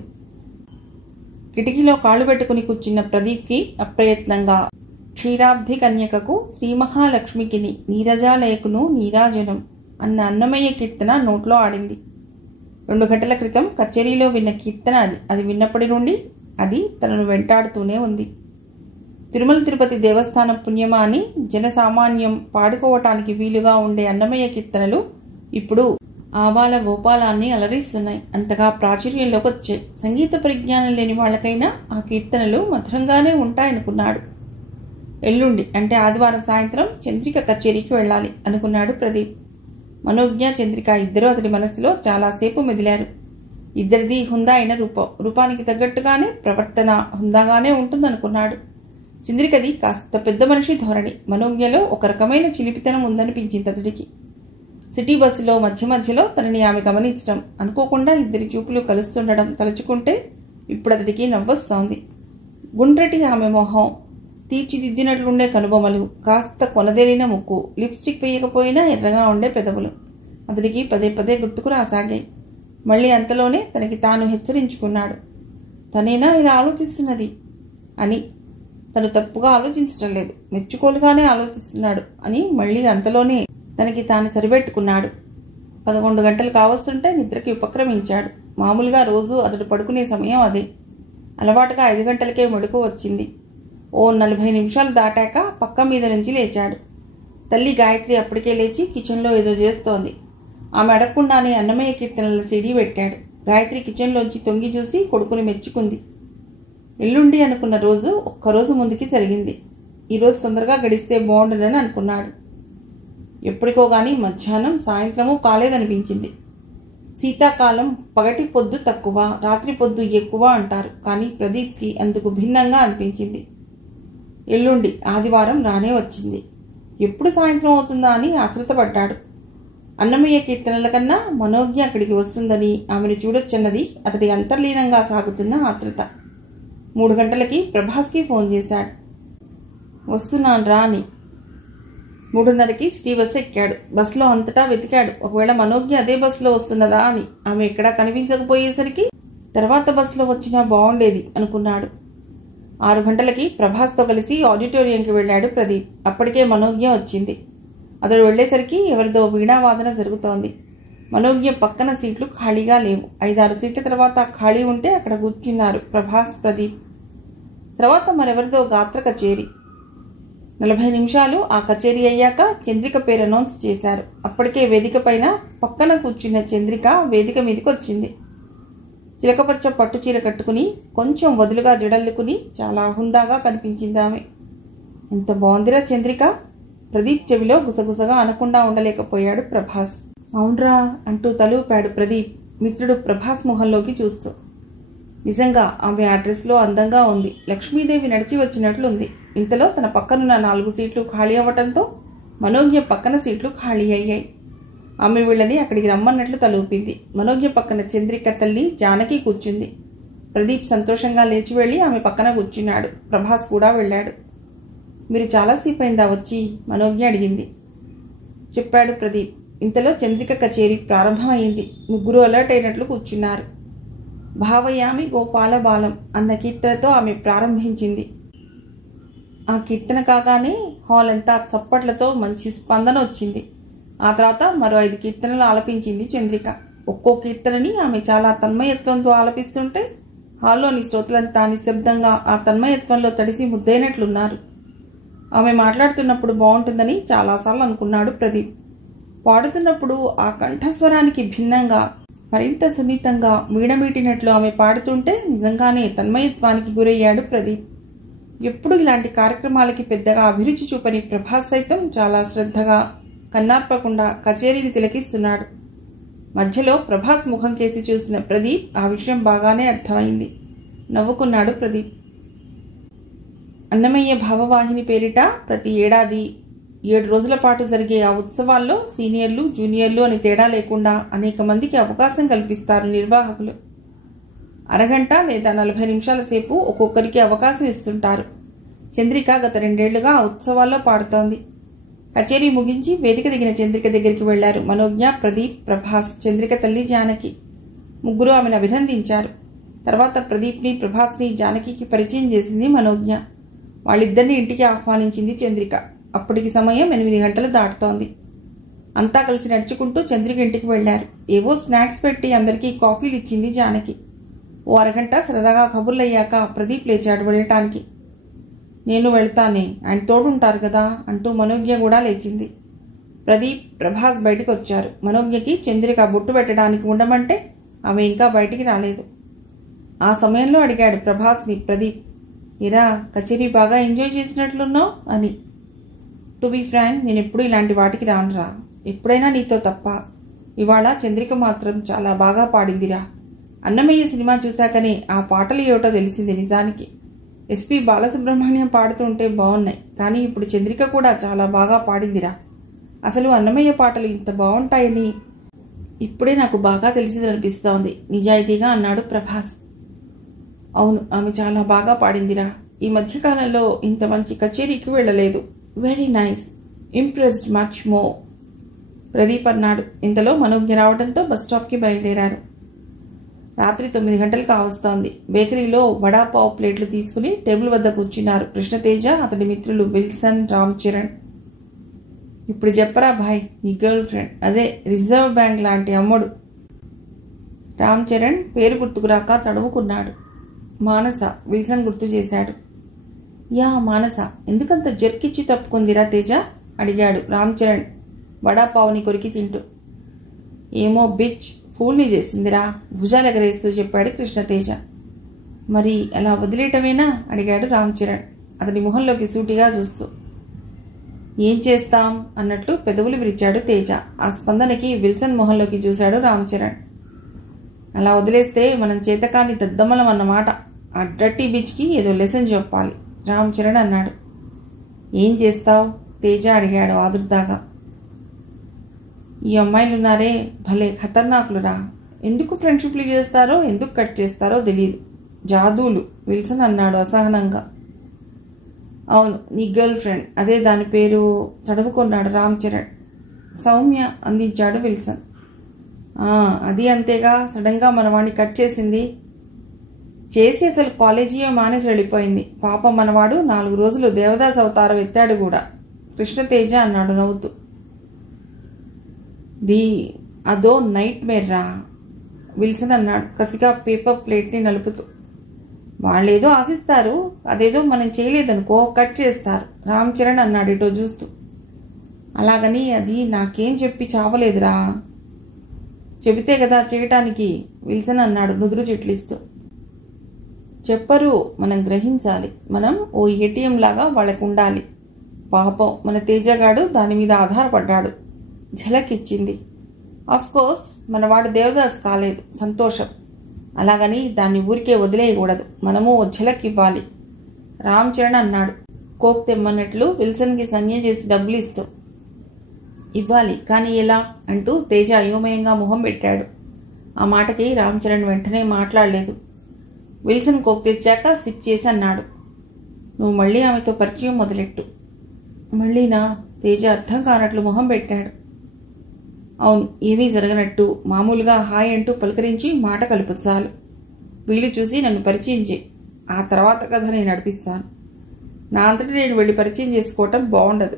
కిటికీలో కాళ్ళు పెట్టుకుని కూర్చున్న ప్రదీప్కి అప్రయత్నంగా క్షీరాబ్ధి కన్యకకు శ్రీ మహాలక్ష్మికిని నీరజాలయకును నీరాజనం అన్న అన్నమయ్య కీర్తన నోట్లో ఆడింది. 2 గంటల క్రితం కచేరీలో విన్న కీర్తన అది. అది విన్నప్పటి నుండి అది తనను వెంటాడుతూనే ఉంది. తిరుమల తిరుపతి దేవస్థానం పుణ్యమా అని జనసామాన్యం పాడుకోవటానికి వీలుగా ఉండే అన్నమయ్య కీర్తనలు ఇప్పుడు ఆబాల గోపాలాన్ని అలరిస్తున్నాయి. అంతగా ప్రాచుర్యంలోకి వచ్చాయి. సంగీత పరిజ్ఞానం లేని వాళ్ళకైనా ఆ కీర్తనలు మధురంగానే ఉంటాయనుకున్నాడు. ఎల్లుండి అంటే ఆదివారం సాయంత్రం చంద్రిక కచేరీకి వెళ్ళాలి అనుకున్నాడు ప్రదీప్. మనోజ్ఞ చంద్రిక ఇద్దరూ అతడి మనసులో చాలాసేపు మెదిలారు. ఇద్దరిది హుందా అయిన రూపం, రూపానికి తగ్గట్టుగానే ప్రవర్తన హుందాగానే ఉంటుందనుకున్నాడు. చంద్రికది కాస్త పెద్ద మనిషి ధోరణి, మనోజ్ఞలో ఒక రకమైన చిలిపితనం ఉందనిపించింది అతడికి. సిటీ బస్సులో మధ్య మధ్యలో తనని ఆమె గమనించడం, అనుకోకుండా ఇద్దరి చూపులు కలుస్తుండడం తలుచుకుంటే ఇప్పుడు అతడికి నవ్వొస్తోంది. గుండ్రటి ఆమె మొహం, తీర్చిదిద్దినట్లుండే కనుబొమలు, కాస్త కొనదేలిన ముక్కు, లిప్స్టిక్ వేయకపోయినా ఎర్రగా ఉండే పెదవులు అతడికి పదే పదే గుర్తుకు రాసాగాయి. మళ్ళీ అంతలోనే తనకి తాను హెచ్చరించుకున్నాడు. తనేనా ఇలా ఆలోచిస్తున్నది అని. తను తప్పుగా ఆలోచించటం లేదు, మెచ్చుకోలుగానే ఆలోచిస్తున్నాడు అని మళ్ళీ అంతలోనే తనకి తాను సరిపెట్టుకున్నాడు. 11 గంటలు కావస్తుంటే నిద్రకి ఉపక్రమించాడు. మామూలుగా రోజు అతడు పడుకునే సమయం అదే. అలవాటుగా 5 గంటలకే మెడుకు వచ్చింది. ఓ 40 నిమిషాలు దాటాక పక్క మీద నుంచి లేచాడు. తల్లి గాయత్రి అప్పటికే లేచి కిచెన్లో ఏదో చేస్తోంది. ఆమె అడగకుండానే అన్నమయ్య కీర్తనల సీడీ పెట్టాడు. గాయత్రి కిచెన్లోంచి తొంగి చూసి కొడుకుని మెచ్చుకుంది. ఎల్లుండి అనుకున్న రోజు ఒక్కరోజు ముందుకి జరిగింది. ఈరోజు తొందరగా గడిస్తే బాగుండునని అనుకున్నాడు. ఎప్పటికో గాని మధ్యాహ్నం సాయంత్రము కాలేదనిపించింది. శీతాకాలం పగటి పొద్దు తక్కువ, రాత్రి పొద్దు ఎక్కువ అంటారు. కానీ ప్రదీప్కి అందుకు భిన్నంగా అనిపించింది. ఎల్లుండి ఆదివారం రానే వచ్చింది. ఎప్పుడు సాయంత్రం అవుతుందా అని ఆతృతపడ్డాడు. అన్నమయ్య కీర్తనల కన్నా మనోజ్ఞ అక్కడికి వస్తుందని, ఆమెను చూడొచ్చన్నది అతడి అంతర్లీనంగా సాగుతున్న ఆతృత. 3 గంటలకి ప్రభాస్కి ఫోన్ చేశాడు. వస్తున్నాను రా అని. 3:30కి సిటీ బస్సు ఎక్కాడు. బస్సులో అంతటా వెతికాడు, ఒకవేళ మనోజ్ఞ అదే బస్సులో వస్తున్నదా అని. ఆమె ఎక్కడా కనిపించకపోయేసరికి తర్వాత బస్సులో వచ్చినా బాగుండేది అనుకున్నాడు. 6 గంటలకి ప్రభాస్తో కలిసి ఆడిటోరియంకి వెళ్లాడు ప్రదీప్. అప్పటికే మనోజ్ఞ వచ్చింది. అతడు వెళ్లేసరికి ఎవరిదో వీణావాదన జరుగుతోంది. మనోజ్ఞ పక్కన సీట్లు ఖాళీగా లేవు. 5-6 సీట్ల తర్వాత ఖాళీ ఉంటే అక్కడ కూర్చున్నారు ప్రభాస్, ప్రదీప్. తర్వాత మరెవరిదో గాత్ర కచేరీ. 40 నిమిషాలు ఆ కచేరీ అయ్యాక చంద్రిక పేరు అనౌన్స్ చేశారు. అప్పటికే వేదిక పైన పక్కన కూర్చున్న చంద్రిక వేదిక మీదకి వచ్చింది. చిలకపచ్చ పట్టు చీర కట్టుకుని కొంచెం వదులుగా జడల్లుకుని చాలా హుందాగా కనిపించింది ఆమె. ఎంత బాగుందిరా చంద్రిక, ప్రదీప్ చెవిలో గుసగుసగా అనకుండా ఉండలేకపోయాడు ప్రభాస్. అవునరా అంటూ తలూపాడు ప్రదీప్ మిత్రుడు ప్రభాస్ మొహంలోకి చూస్తూ. నిజంగా ఆమె ఆ డ్రెస్లో అందంగా ఉంది. లక్ష్మీదేవి నడిచి వచ్చినట్లుంది. ఇంతలో తన పక్కనున్న 4 సీట్లు ఖాళీ అవ్వటంతో మనోజ్ఞ పక్కన సీట్లు ఖాళీ అయ్యాయి. ఆమె వీళ్ళని అక్కడికి రమ్మన్నట్లు తలూపింది. మనోజ్ఞ పక్కన చంద్రిక తల్లి జానకి కూర్చుంది. ప్రదీప్ సంతోషంగా లేచి వెళ్లి ఆమె పక్కన కూర్చున్నాడు. ప్రభాస్ కూడా వెళ్ళాడు. మీరు చాలాసేపు అయిందా వచ్చి, మనోజ్ఞ అడిగింది. చెప్పాడు ప్రదీప్. ఇంతలో చంద్రిక కచేరీ ప్రారంభమైంది. ముగ్గురు అలర్ట్ అయినట్లు కూర్చున్నారు. భావయామి గోపాల బాలం అన్న కీర్తనతో ఆమె ప్రారంభించింది. ఆ కీర్తన కాగానే హాల్ అంతా చప్పట్లతో మంచి స్పందన వచ్చింది. ఆ తర్వాత మరో 5 కీర్తనలు ఆలపించింది చంద్రిక. ఒక్కో కీర్తనని ఆమె చాలా తన్మయత్వంతో ఆలపిస్తుంటే హాల్లోని శ్రోతలంతా నిశ్శబ్దంగా ఆ తన్మయత్వంలో తడిసి ముద్దైనట్లున్నారు. ఆమె మాట్లాడుతున్నప్పుడు బాగుంటుందని చాలాసార్లు అనుకున్నాడు ప్రదీప్. పాడుతున్నప్పుడు ఆ కంఠస్వరానికి భిన్నంగా మరింత సున్నితంగా వీడమీటినట్లు ఆమె పాడుతుంటే నిజంగానే తన్మయత్వానికి గురయ్యాడు ప్రదీప్. ఎప్పుడు ఇలాంటి కార్యక్రమాలకి పెద్దగా అభిరుచి చూపని ప్రభాస్ సైతం చాలా శ్రద్ధగా కన్నార్పకుండా కచేరీని తిలకిస్తున్నాడు. మధ్యలో ప్రభాస్ ముఖం కేసి చూసిన ప్రదీప్ ఆ విషయం బాగానే అర్థమైంది. నవ్వుకున్నాడు ప్రదీప్. అన్నమయ్య భావవాహిని పేరిట ప్రతి ఏడాది 7 రోజుల పాటు జరిగే ఆ ఉత్సవాల్లో సీనియర్లు, జూనియర్లు అని తేడా లేకుండా అనేక మందికి అవకాశం కల్పిస్తారు నిర్వాహకులు. అరగంట లేదా 40 నిమిషాల సేపు ఒక్కొక్కరికి అవకాశం ఇస్తుంటారు. చంద్రిక గత 2 ఏళ్లుగా ఆ ఉత్సవాల్లో పాడుతోంది. కచేరీ ముగించి వేదిక దిగిన చంద్రిక దగ్గరికి వెళ్లారు మనోజ్ఞ, ప్రదీప్, ప్రభాస్, చంద్రిక తల్లి జానకి. ముగ్గురు ఆమెను అభినందించారు. తర్వాత ప్రదీప్ని, ప్రభాస్ని జానకికి పరిచయం చేసింది మనోజ్ఞ. వాళ్ళిద్దరిని ఇంటికి ఆహ్వానించింది చంద్రిక. అప్పటికి సమయం 8 గంటలు దాటుతోంది. అంతా కలిసి నడుచుకుంటూ చంద్రిక ఇంటికి వెళ్లారు. ఏవో స్నాక్స్ పెట్టి అందరికీ కాఫీలు ఇచ్చింది జానకి. ఓ అరగంట సరదాగా కబుర్లయ్యాక ప్రదీప్ లేచాడు వెళ్ళటానికి. నేను వెళ్తానే, ఆయన తోడుంటారు కదా అంటూ మనోజ్ఞ కూడా లేచింది. ప్రదీప్, ప్రభాస్ బయటికి వచ్చారు. మనోజ్ఞకి చంద్రిక బొట్టు పెట్టడానికి ఉండమంటే ఆమె ఇంకా బయటికి రాలేదు. ఆ సమయంలో అడిగాడు ప్రభాస్ని ప్రదీప్, ఇరా కచేరీ బాగా ఎంజాయ్ చేసినట్లున్నావు అని. టు బీ ఫ్రాంక్, నేను ఎప్పుడు ఇలాంటి వాటికి రానురా, ఎప్పుడైనా నీతో తప్ప. ఇవాళ చంద్రిక మాత్రం చాలా బాగా పాడిందిరా. అన్నమయ్య సినిమా చూశాకనే ఆ పాటలు ఏమిటో తెలిసింది నిజానికి. ఎస్పి బాలసుబ్రహ్మణ్యం పాడుతుంటే బాగున్నాయి, కానీ ఇప్పుడు చంద్రిక కూడా చాలా బాగా పాడిందిరా. అసలు అన్నమయ్య పాటలు ఇంత బాగుంటాయని ఇప్పుడే నాకు బాగా తెలిసిందనిపిస్తోంది నిజాయితీగా అన్నాడు ప్రభాస్. అవును, ఆమె చాలా బాగా పాడిందిరా. ఈ మధ్యకాలంలో ఇంత మంచి కచేరీకి వెళ్ళలేదు. Very nice, impressed much more Pradeep అన్నాడు. ఇంతలో మనోజ్ఞ రావడంతో బస్టాప్కి బయలుదేరారు. రాత్రి 9 గంటలు కావస్తోంది. బేకరీలో వడాపావ్ ప్లేట్లు తీసుకుని టేబుల్ వద్ద కూర్చున్నారు కృష్ణతేజ, అతడి మిత్రులు విల్సన్, రామ్ చరణ్. ఇప్పుడు చెప్పరా భాయ్, నీ గర్ల్ ఫ్రెండ్, అదే రిజర్వ్ బ్యాంక్ లాంటి అమ్మడు. రామ్ చరణ్ పేరు గుర్తుకురాక తడువుకున్నాడు. మానస, విల్సన్ గుర్తు చేశాడు. యా మానస, ఎందుకంత జర్కిచ్చి తప్పుకుందిరా తేజ అడిగాడు రామ్ చరణ్ వడాపావుని కొరికి తింటూ. ఏమో బిచ్, ఫూల్ని చేసిందిరా భుజాలెగరేస్తూ చెప్పాడు కృష్ణతేజ. మరి అలా వదిలేయటమేనా అడిగాడు రామ్ చరణ్ అతని మొహంలోకి సూటిగా చూస్తూ. ఏం చేస్తాం అన్నట్లు పెదవులు విరిచాడు తేజ. ఆ స్పందనకి విల్సన్ మొహంలోకి చూశాడు రామ్ చరణ్. అలా వదిలేస్తే మనం చేతకాని దద్దమ్మలం అన్నమాట. ఆ డర్టీ బీచ్కి ఏదో లెసన్ చెప్పాలి రామ్ చరణ్ అన్నాడు. ఏం చేస్తావు తేజ అడిగాడు ఆదుర్దాగా. ఈ అమ్మాయిలున్నారే భలే ఖతర్నాకులురా. ఎందుకు ఫ్రెండ్షిప్లు చేస్తారో, ఎందుకు కట్ చేస్తారో తెలియదు. జాదూలు విల్సన్ అన్నాడు అసహనంగా. అవును, నీ గర్ల్ ఫ్రెండ్, అదే దాని పేరు తడుపుకున్నాడు రామ్ చరణ్. సౌమ్య అందించాడు విల్సన్. అది అంతేగా, సడన్గా మనవాడిని కట్ చేసింది. చేసి అసలు కాలేజీయే మానేసి వెళ్ళిపోయింది. పాపం మనవాడు 4 రోజులు దేవదాస్ అవతారం ఎత్తాడు కూడా కృష్ణతేజ అన్నాడు నవ్వుతూ. ది అదో నైట్ మేర్ రా విల్సన్ అన్నాడు కసిగా పేపర్ ప్లేట్ని నలుపుతూ. వాళ్ళేదో ఆశిస్తారు, అదేదో మనం చేయలేదనుకో కట్ చేస్తారు రామ్ చరణ్ అన్నాడు ఇటో చూస్తూ. అలాగని అది నాకేం చెప్పి చావలేదురా. చెబితే కదా చేయటానికి విల్సన్ అన్నాడు నుదురు చిట్లిస్తూ. చెప్పరు, మనం గ్రహించాలి. మనం ఓ ఏటీఎం లాగా వాళ్ళకు ఉండాలి. పాపం మన తేజగాడు దాని మీద ఆధారపడ్డాడు. ఝలక్ ఇచ్చింది. కోర్స్ మనవాడు దేవదాస్ కాలేదు, సంతోషం. అలాగని దాన్ని ఊరికే వదిలేయకూడదు, మనము ఓ ఝలక్ ఇవ్వాలి రామ్ చరణ్ అన్నాడు కోక్ తెమ్మన్నట్లు విల్సన్కి సంజ్ఞ చేసి డబ్బులు ఇస్తూ. ఇవ్వాలి, కానీ ఎలా అంటూ తేజ అయోమయంగా మొహం పెట్టాడు. ఆ మాటకి రామ్ చరణ్ వెంటనే మాట్లాడలేదు. విల్సన్ కోక్ తెచ్చాక సిప్ చేసి అన్నాడు, నువ్వు మళ్ళీ ఆమెతో పరిచయం మొదలెట్టు. మళ్ళీనా? తేజ అర్థం కానట్లు మొహం పెట్టాడు. అవును, ఏమీ జరగనట్టు మామూలుగా హాయ్ అంటూ పలకరించి మాట కలుపు చాలు. వీలు చూసి నన్ను పరిచయం చేయి, ఆ తర్వాత కథ నేను నడిపిస్తాను. నా అంతటి నేను వెళ్ళి పరిచయం చేసుకోవటం బాగుండదు.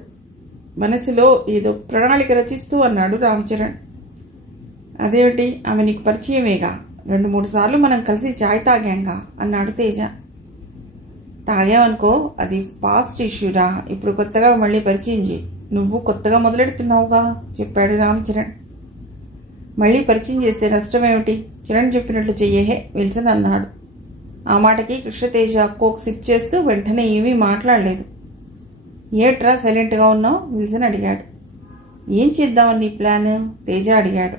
మనసులో ఏదో ప్రణాళిక రచిస్తూ అన్నాడు రామ్ చరణ్. అదేమిటి, ఆమె నీకు పరిచయమేగా, 2-3 సార్లు మనం కలిసి చాయ్ తాగాంగా అన్నాడు తేజ. తాగామనుకో, అది పాస్ట్ ఇష్యూరా. ఇప్పుడు కొత్తగా మళ్ళీ పరిచయం చేయి. నువ్వు కొత్తగా మొదలెడుతున్నావుగా చెప్పాడు రామ్ చరణ్. మళ్ళీ పరిచయం చేస్తే నష్టమేమిటి? చరణ్ చెప్పినట్లు చెయ్యేహే విల్సన్ అన్నాడు. ఆ మాటకి కృష్ణతేజ కోక్ సిప్ చేస్తూ వెంటనే ఏమీ మాట్లాడలేదు. ఏట్రా సైలెంట్గా ఉన్నావు విల్సన్ అడిగాడు. ఏం చేద్దామని నీ ప్లాన్? తేజ అడిగాడు.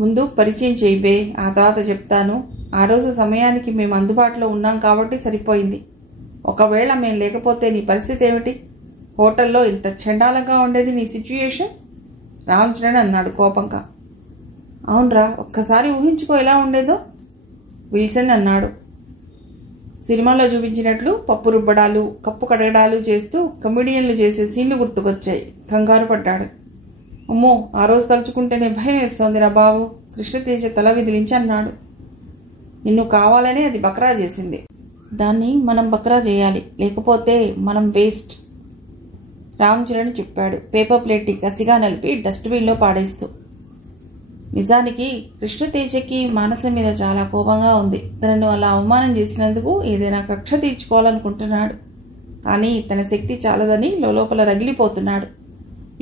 ముందు పరిచయం చేయిబే, ఆ తర్వాత చెప్తాను. ఆ రోజు సమయానికి మేము అందుబాటులో ఉన్నాం కాబట్టి సరిపోయింది. ఒకవేళ మేము లేకపోతే నీ పరిస్థితి ఏమిటి? హోటల్లో ఇంత చండాలంగా ఉండేది నీ సిచ్యుయేషన్ రామ్ చరణ్ అన్నాడు కోపంగా. అవునరా, ఒక్కసారి ఊహించుకో ఎలా ఉండేదో విల్సన్ అన్నాడు. సినిమాలో చూపించినట్లు పప్పు రుబ్బడాలు, కప్పు కడగడాలు చేస్తూ కమెడియన్లు చేసే సీన్లు గుర్తుకొచ్చాయి. కంగారు పడ్డాడు. అమ్మో, ఆ రోజు తలుచుకుంటేనే భయం వేస్తోందిరా బాబు కృష్ణతేజ తల విదిలించి అన్నాడు. నిన్ను కావాలనే అది బక్రా చేసింది. దాన్ని మనం బక్రా చేయాలి, లేకపోతే మనం వేస్ట్ రామ్ చరణ్ చెప్పాడు పేపర్ ప్లేట్ని కసిగా నలిపి డస్ట్బిన్లో పాడేస్తూ. నిజానికి కృష్ణతేజకి మానస మీద చాలా కోపంగా ఉంది. తనను అలా అవమానం చేసినందుకు ఏదైనా కక్ష తీర్చుకోవాలనుకుంటున్నాడు. కానీ తన శక్తి చాలదని లోపల రగిలిపోతున్నాడు.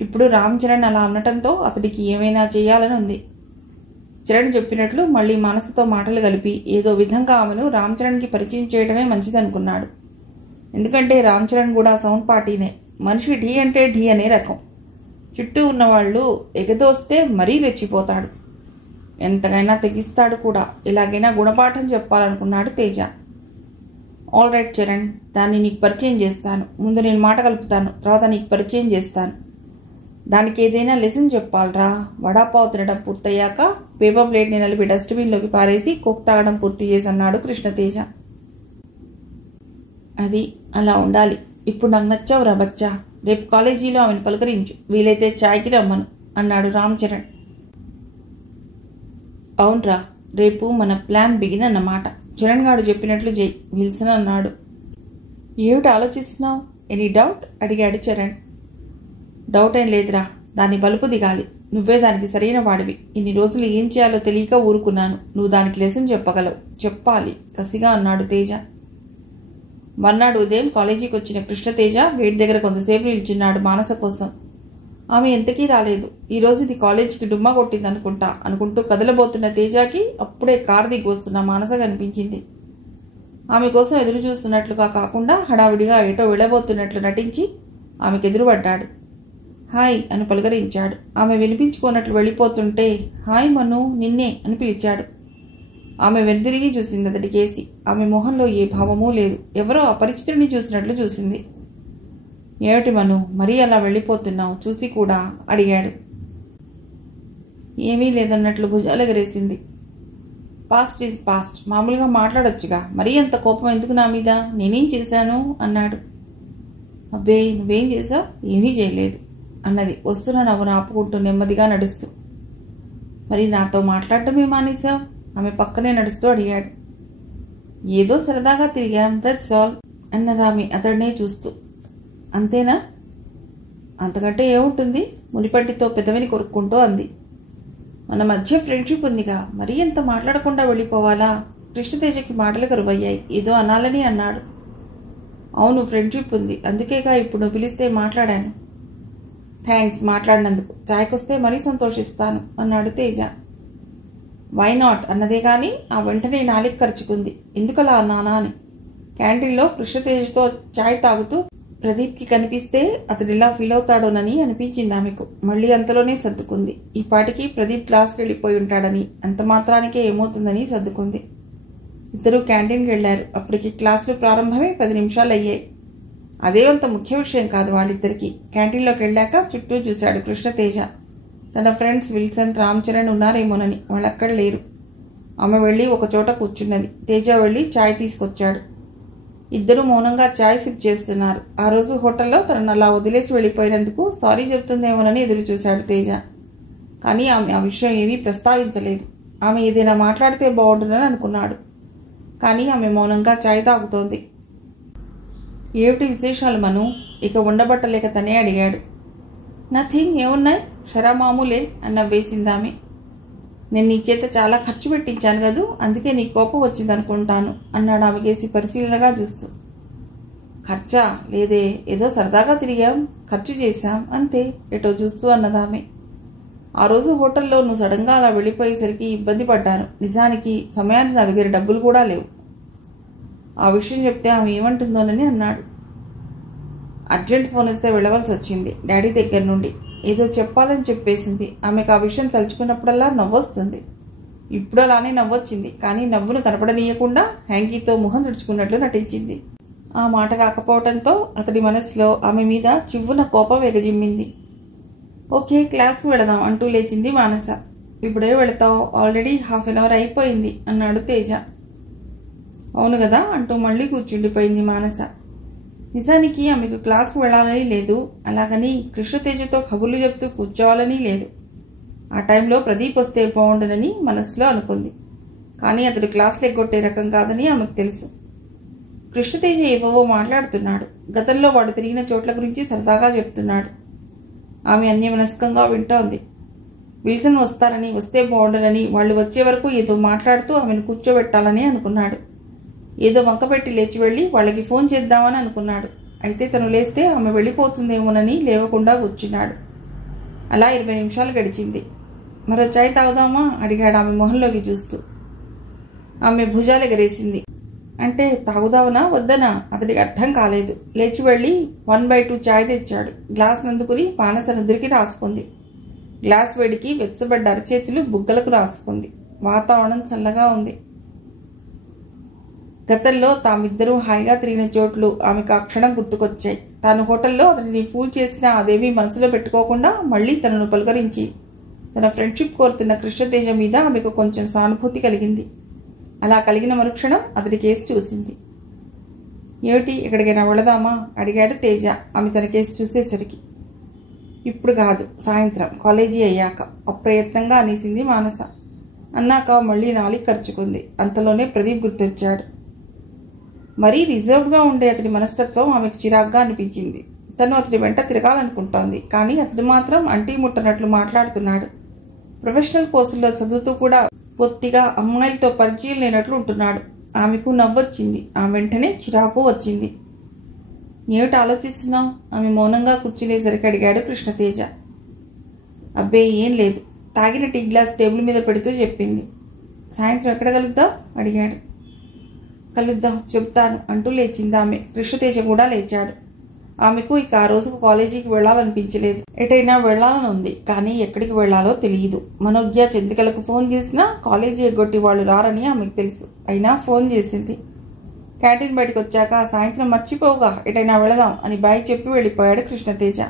ఇప్పుడు రామ్ చరణ్ అలా అనటంతో అతడికి ఏమైనా చేయాలని ఉంది. చరణ్ చెప్పినట్లు మళ్ళీ మానసతో మాటలు కలిపి ఏదో విధంగా ఆమెను రామ్ చరణ్కి పరిచయం చేయడమే మంచిదనుకున్నాడు. ఎందుకంటే రామ్ చరణ్ కూడా సౌండ్ పార్టీనే. మనిషి ఢీ అంటే ఢీ అనే రకం. చుట్టూ ఉన్నవాళ్లు ఎగదోస్తే మరీ రెచ్చిపోతాడు. ఎంతకైనా తెగిస్తాడు కూడా. ఎలాగైనా గుణపాఠం చెప్పాలనుకున్నాడు తేజ. ఆల్ రైట్ చరణ్, దాన్ని నీకు పరిచయం చేస్తాను. ముందు నేను మాట కలుపుతాను, తర్వాత నీకు పరిచయం చేస్తాను. దానికి ఏదైనా లెసన్ చెప్పాలరా. వడాపావు తినడం పూర్తయ్యాక పేపర్ ప్లేట్ని నలిపి డస్ట్బిన్లోకి పారేసి కోక్ తాగడం పూర్తి చేసి అన్నాడు కృష్ణతేజ. అది అలా ఉండాలి. ఇప్పుడు నాకు నచ్చావురా బచ్చా. రేపు కాలేజీలో ఆమెను పలకరించు, వీలైతే చాయ్కి రమ్మను అన్నాడు రామ్ చరణ్. అవునరా, రేపు మన ప్లాన్ బిగిన్ అన్నమాట. చరణ్ గారు చెప్పినట్లు జై విల్సన్ అన్నాడు. ఏమిటి ఆలోచిస్తున్నావు? ఎనీ డౌట్ అడిగాడు చరణ్. డౌట్ ఏం లేదురా, దాన్ని బలుపు దిగాలి. నువ్వే దానికి సరైన వాడివి. ఇన్ని రోజులు ఏం చేయాలో తెలియక ఊరుకున్నాను. నువ్వు దానికి లెసన్ చెప్పగలవు, చెప్పాలి కసిగా అన్నాడు తేజ. మర్నాడు ఉదయం కాలేజీకి వచ్చిన కృష్ణతేజ గేట్ దగ్గర కొంతసేపు నిల్చున్నాడు మానస కోసం. ఆమె ఎంతకీ రాలేదు. ఈరోజు ఇది కాలేజీకి డుమ్మా కొట్టిందనుకుంటా అనుకుంటూ కదలబోతున్న తేజకి అప్పుడే కారు దిగి వస్తున్న మానస కనిపించింది. ఆమె కోసం ఎదురు చూస్తున్నట్లుగా కాకుండా హడావిడిగా ఏటో వెళ్ళబోతున్నట్లు నటించి ఆమెకు ఎదురుపడ్డాడు. హాయ్ అని పలకరించాడు. ఆమె వినిపించుకోనట్లు వెళ్ళిపోతుంటే హాయ్ మను, నిన్నే అని పిలిచాడు. ఆమె వెనుదిరిగి చూసింది అతడి కేసి. ఆమె మొహంలో ఏ భావమూ లేదు. ఎవరో అపరిచితుడిని చూసినట్లు చూసింది. ఏమిటి మను, మరీ అలా వెళ్ళిపోతున్నావు చూసి కూడా అడిగాడు. ఏమీ లేదన్నట్లు భుజాలెగరేసింది. పాస్ట్ ఈజ్ పాస్ట్, మామూలుగా మాట్లాడొచ్చుగా, మరీ అంత కోపం ఎందుకు నా మీద? నేనేం చేశాను అన్నాడు. అబ్బే, నువ్వేం చేశావు? ఏమీ చేయలేదు అన్నది వస్తున్న నవ్వును ఆపుకుంటూ నెమ్మదిగా నడుస్తూ. మరి నాతో మాట్లాడటమే మానేశావు? ఆమె పక్కనే నడుస్తూ అడిగాడు. ఏదో సరదాగా తిరిగాం, దట్స్ ఆల్ అన్నదామె అతడినే చూస్తూ. అంతేనా? అంతకంటే ఏముంటుంది? మునిపట్టితో పెదవిని కొరుక్కుంటూ అంది. మన మధ్య ఫ్రెండ్షిప్ ఉందిగా, మరీ ఎంత మాట్లాడకుండా వెళ్ళిపోవాలా? కృష్ణతేజకి మాటలు కరువయ్యాయి. ఏదో అనాలని అన్నాడు. అవును, ఫ్రెండ్షిప్ ఉంది, అందుకేగా ఇప్పుడు నువ్వు పిలిస్తే మాట్లాడాను. థ్యాంక్స్ మాట్లాడినందుకు. చాయ్కొస్తే మరీ సంతోషిస్తాను అన్నాడు తేజ. వై నాట్ అన్నదే గాని ఆ వెంటనే నాలిక ఖర్చుకుంది. ఎందుకలా అన్నానా అని. క్యాంటీన్లో కృష్ణతేజతో చాయ్ తాగుతూ ప్రదీప్కి కనిపిస్తే అతడిలా ఫీల్ అవుతాడోనని అనిపించింది ఆమెకు. మళ్ళీ అంతలోనే సర్దుకుంది. ఈ పాటికి ప్రదీప్ క్లాస్కి వెళ్ళిపోయి ఉంటాడని, అంత మాత్రానికే ఏమవుతుందని సర్దుకుంది. ఇద్దరూ క్యాంటీన్కి వెళ్లారు. అప్పటికి క్లాసులు ప్రారంభమై 10 నిమిషాలు అయ్యాయి. అదే అంత ముఖ్య విషయం కాదు వాళ్ళిద్దరికీ. క్యాంటీన్లోకి వెళ్ళాక చుట్టూ చూశాడు కృష్ణతేజ. తన ఫ్రెండ్స్ విల్సన్, రామ్ చరణ్ ఉన్నారేమోనని. వాళ్ళక్కడ లేరు. ఆమె వెళ్ళి ఒక చోట కూర్చున్నది. తేజ వెళ్ళి చాయ్ తీసుకొచ్చాడు. ఇద్దరు మౌనంగా చాయ్ సిప్ చేస్తున్నారు. ఆ రోజు హోటల్లో తనను అలా వదిలేసి వెళ్ళిపోయినందుకు సారీ చెబుతుందేమోనని ఎదురు చూశాడు తేజ. కానీ ఆమె ఆ విషయం ఏమీ ప్రస్తావించలేదు. ఆమె ఏదైనా మాట్లాడితే బాగుంటుందని అనుకున్నాడు. కానీ ఆమె మౌనంగా చాయ్ తాగుతోంది. ఏమిటి విశేషాలు మను? ఇక ఉండబట్టలేక తనే అడిగాడు. నథింగ్, ఏమున్నాయి, షరా మామూలే అన్న వేసిందామె. నేను నీ చేత చాలా ఖర్చు పెట్టించాను కదూ, అందుకే నీ కోపం వచ్చిందనుకుంటాను అన్నాడు ఆమె కేసి పరిశీలనగా చూస్తూ. ఖర్చా? లేదే, ఏదో సరదాగా తిరిగాం, ఖర్చు చేశాం అంతే ఎటో చూస్తూ అన్నదామె. ఆ రోజు హోటల్లో నువ్వు సడన్గా అలా వెళ్ళిపోయేసరికి ఇబ్బంది పడ్డాను. నిజానికి సమయానికి నా దగ్గర డబ్బులు కూడా లేవు. ఆ విషయం చెప్తే ఆమె ఏమంటుందోనని అన్నాడు. అర్జెంట్ ఫోన్ వస్తే వెళ్ళవలసి వచ్చింది డాడీ దగ్గర నుండి. ఏదో చెప్పాలని చెప్పేసింది. ఆమెకు ఆ విషయం తలుచుకున్నప్పుడల్లా నవ్వొస్తుంది. ఇప్పుడు అలానే నవ్వొచ్చింది, కానీ నవ్వును కనపడనీయకుండా హ్యాంకీతో ముఖం తుడుచుకున్నట్లు నటించింది. ఆ మాట రాకపోవడంతో అతడి మనసులో ఆమె మీద చివ్వున కోపం వెగజిమ్మింది. ఓకే, క్లాస్కి వెళదాం అంటూ లేచింది మానస. ఇప్పుడే వెళతావు, ఆల్రెడీ హాఫ్ అన్ అవర్ అయిపోయింది అన్నాడు తేజ. అవును కదా అంటూ మళ్ళీ కూర్చుండిపోయింది మానస. నిజానికి ఆమెకు క్లాస్కు వెళ్లాలని లేదు, అలాగని కృష్ణతేజతో కబుర్లు చెప్తూ కూర్చోవాలని లేదు. ఆ టైంలో ప్రదీప్ వస్తే బాగుండునని మనసులో అనుకుంది. కానీ అతడు క్లాసులు ఎగ్గొట్టే రకం కాదని ఆమెకు తెలుసు. కృష్ణతేజ ఏవో మాట్లాడుతున్నాడు. గతంలో వాడు తిరిగిన చోట్ల గురించి సరదాగా చెప్తున్నాడు. ఆమె అన్యమనస్కంగా వింటోంది. విల్సన్ వస్తారని, వస్తే బాగుండునని, వాళ్ళు వచ్చే వరకు ఏదో మాట్లాడుతూ ఆమెను కూర్చోబెట్టాలని అనుకున్నాడు. ఏదో వంకపెట్టి లేచి వెళ్ళి వాళ్ళకి ఫోన్ చేద్దామని అనుకున్నాడు. అయితే తను లేస్తే ఆమె వెళ్ళిపోతుందేమోనని లేవకుండా కూర్చున్నాడు. అలా 20 నిమిషాలు గడిచింది. మరో చాయ్ తాగుదామా అడిగాడు ఆమె మొహంలోకి చూస్తూ. ఆమె భుజాలు ఎగరేసింది. అంటే తాగుదావనా వద్దనా అతడికి అర్థం కాలేదు. లేచి వెళ్ళి 1/2 చాయ్ తెచ్చాడు. గ్లాస్ నందుకుని మానస నుదురికి రాసుకుంది. గ్లాస్ వేడికి వెచ్చబడ్డ అరచేతులు బుగ్గలకు రాసుకుంది. వాతావరణం చల్లగా ఉంది. గతంలో తామిద్దరూ హాయిగా తిరిగిన చోట్లు ఆమెకు ఆ క్షణం గుర్తుకొచ్చాయి. తాను హోటల్లో అతడిని ఫూల్ చేసినా అదేమీ మనసులో పెట్టుకోకుండా మళ్లీ తనను పలుకరించి తన ఫ్రెండ్షిప్ కోరుతున్న కృష్ణతేజ మీద ఆమెకు కొంచెం సానుభూతి కలిగింది. అలా కలిగిన మరుక్షణం అతడి కేసు చూసింది. ఏమిటి, ఎక్కడికైనా వెళదామా అడిగాడు తేజ ఆమె తన కేసు చూసేసరికి. ఇప్పుడు కాదు, సాయంత్రం కాలేజీ అయ్యాక అప్రయత్నంగా అనేసింది మానస. అన్నాక మళ్లీ నాలిక ఖర్చుకుంది. అంతలోనే ప్రదీప్ గుర్తొచ్చాడు. మరీ రిజర్వ్డ్గా ఉండే అతడి మనస్తత్వం ఆమెకు చిరాగ్గా అనిపించింది. తను అతడి వెంట తిరగాలనుకుంటోంది, కానీ అతడు మాత్రం అంటీ ముట్టనట్లు మాట్లాడుతున్నాడు. ప్రొఫెషనల్ కోర్సుల్లో చదువుతూ కూడా పొత్తిగా అమ్మాయిలతో పరిచయం లేనట్లు ఉంటున్నాడు. ఆమెకు నవ్వొచ్చింది. ఆమె వెంటనే చిరాకు వచ్చింది. ఏమిటి ఆలోచిస్తున్నావు? ఆమె మౌనంగా కూర్చునేసరికి అడిగాడు కృష్ణతేజ. అబ్బే ఏం లేదు, తాగిన టీ గ్లాస్ టేబుల్ మీద పెడుతూ చెప్పింది. సాయంత్రం ఎక్కడ కలుద్దాం అడిగాడు. కలుద్దాం, చెబుతాను అంటూ లేచింది ఆమె. కృష్ణతేజ కూడా లేచాడు. ఆమెకు ఇక ఆ రోజుకు కాలేజీకి వెళ్లాలనిపించలేదు. ఎటైనా వెళ్లాలని ఉంది, కానీ ఎక్కడికి వెళ్లాలో తెలియదు. మనోజ్ఞ చంద్రికలకు ఫోన్ చేసినా కాలేజీ ఎగ్గొట్టి వాళ్ళు రారని ఆమెకు తెలుసు. అయినా ఫోన్ చేసింది. క్యాంటీన్ బయటకు వచ్చాక సాయంత్రం మర్చిపోవుగా, ఎటైనా వెళదాం అని బాయ్ చెప్పి వెళ్ళిపోయాడు కృష్ణతేజ.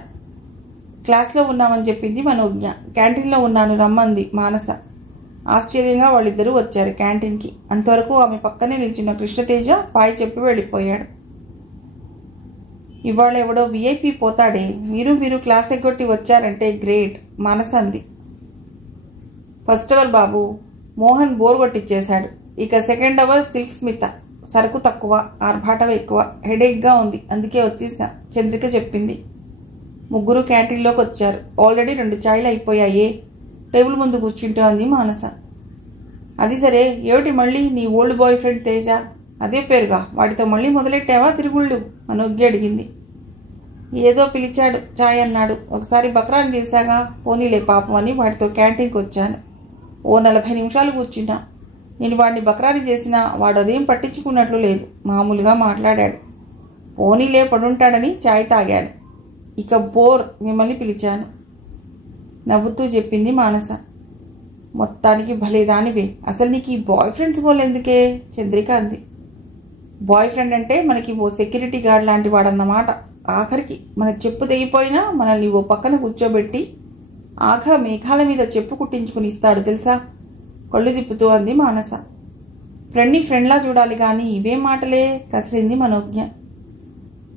క్లాస్లో ఉన్నామని చెప్పింది మనోజ్ఞ. క్యాంటీన్లో ఉన్నాను రమ్మంది మానస. ఆశ్చర్యంగా వాళ్ళిద్దరూ వచ్చారు క్యాంటీన్కి. అంతవరకు ఆమె పక్కనే నిలిచిన కృష్ణతేజ బాయ్ చెప్పి వెళ్ళిపోయాడు. ఇవాళ ఎవడో విఐపి పోతాడే, మీరు క్లాస్ ఎగ్గొట్టి వచ్చారంటే గ్రేట్ మానస అంది. ఫస్ట్ అవర్ బాబు మోహన్ బోర్ కొట్టిచ్చేశాడు. ఇక సెకండ్ అవర్ సిల్క్ స్మిత. సరుకు తక్కువ, ఆర్భాటం ఎక్కువ, హెడేక్గా ఉంది, అందుకే వచ్చేసా చంద్రిక చెప్పింది. ముగ్గురు క్యాంటీన్లోకి వచ్చారు. ఆల్రెడీ 2 చాయ్లు అయిపోయాయే. టేబుల్ ముందు కూర్చుంటూ అంది మానస. అది సరే, ఏమిటి మళ్ళీ నీ ఓల్డ్ బాయ్ ఫ్రెండ్ తేజ? అదే పేరుగా, వాడితో మళ్ళీ మొదలెట్టావా తిరుగుళ్ళు? మనోజ్ఞ అడిగింది. ఏదో పిలిచాడు, చాయ్ అన్నాడు. ఒకసారి బక్రాన్ చేశాగా, పోనీలే పాపం అని వాడితో క్యాంటీన్కి వచ్చాను. ఓ 40 నిమిషాలు కూర్చున్నా. నేను వాడిని బక్రాని చేసినా వాడు అదేం పట్టించుకున్నట్లు లేదు. మామూలుగా మాట్లాడాడు. పోనీలే పడుంటాడని చాయ్ తాగాను. ఇక బోర్ మిమ్మల్ని పిలిచాను నవ్వుతూ చెప్పింది మానస. మొత్తానికి భలేదానివే. అసలు నీకు ఈ బాయ్ ఫ్రెండ్స్ గోల్ ఎందుకే? చంద్రిక అంది. బాయ్ ఫ్రెండ్ అంటే మనకి ఓ సెక్యూరిటీ గార్డ్ లాంటి వాడన్నమాట. ఆఖరికి మన చెప్పు తెగిపోయినా మనల్ని ఓ పక్కన కూర్చోబెట్టి ఆఖా మేఘాల మీద చెప్పు కుట్టించుకుని ఇస్తాడు తెలుసా? కళ్ళు తిప్పుతూ అంది మానస. ఫ్రెండ్ని ఫ్రెండ్లా చూడాలి కానీ ఇవేం మాటలే, కసిరింది మనోజ్ఞ.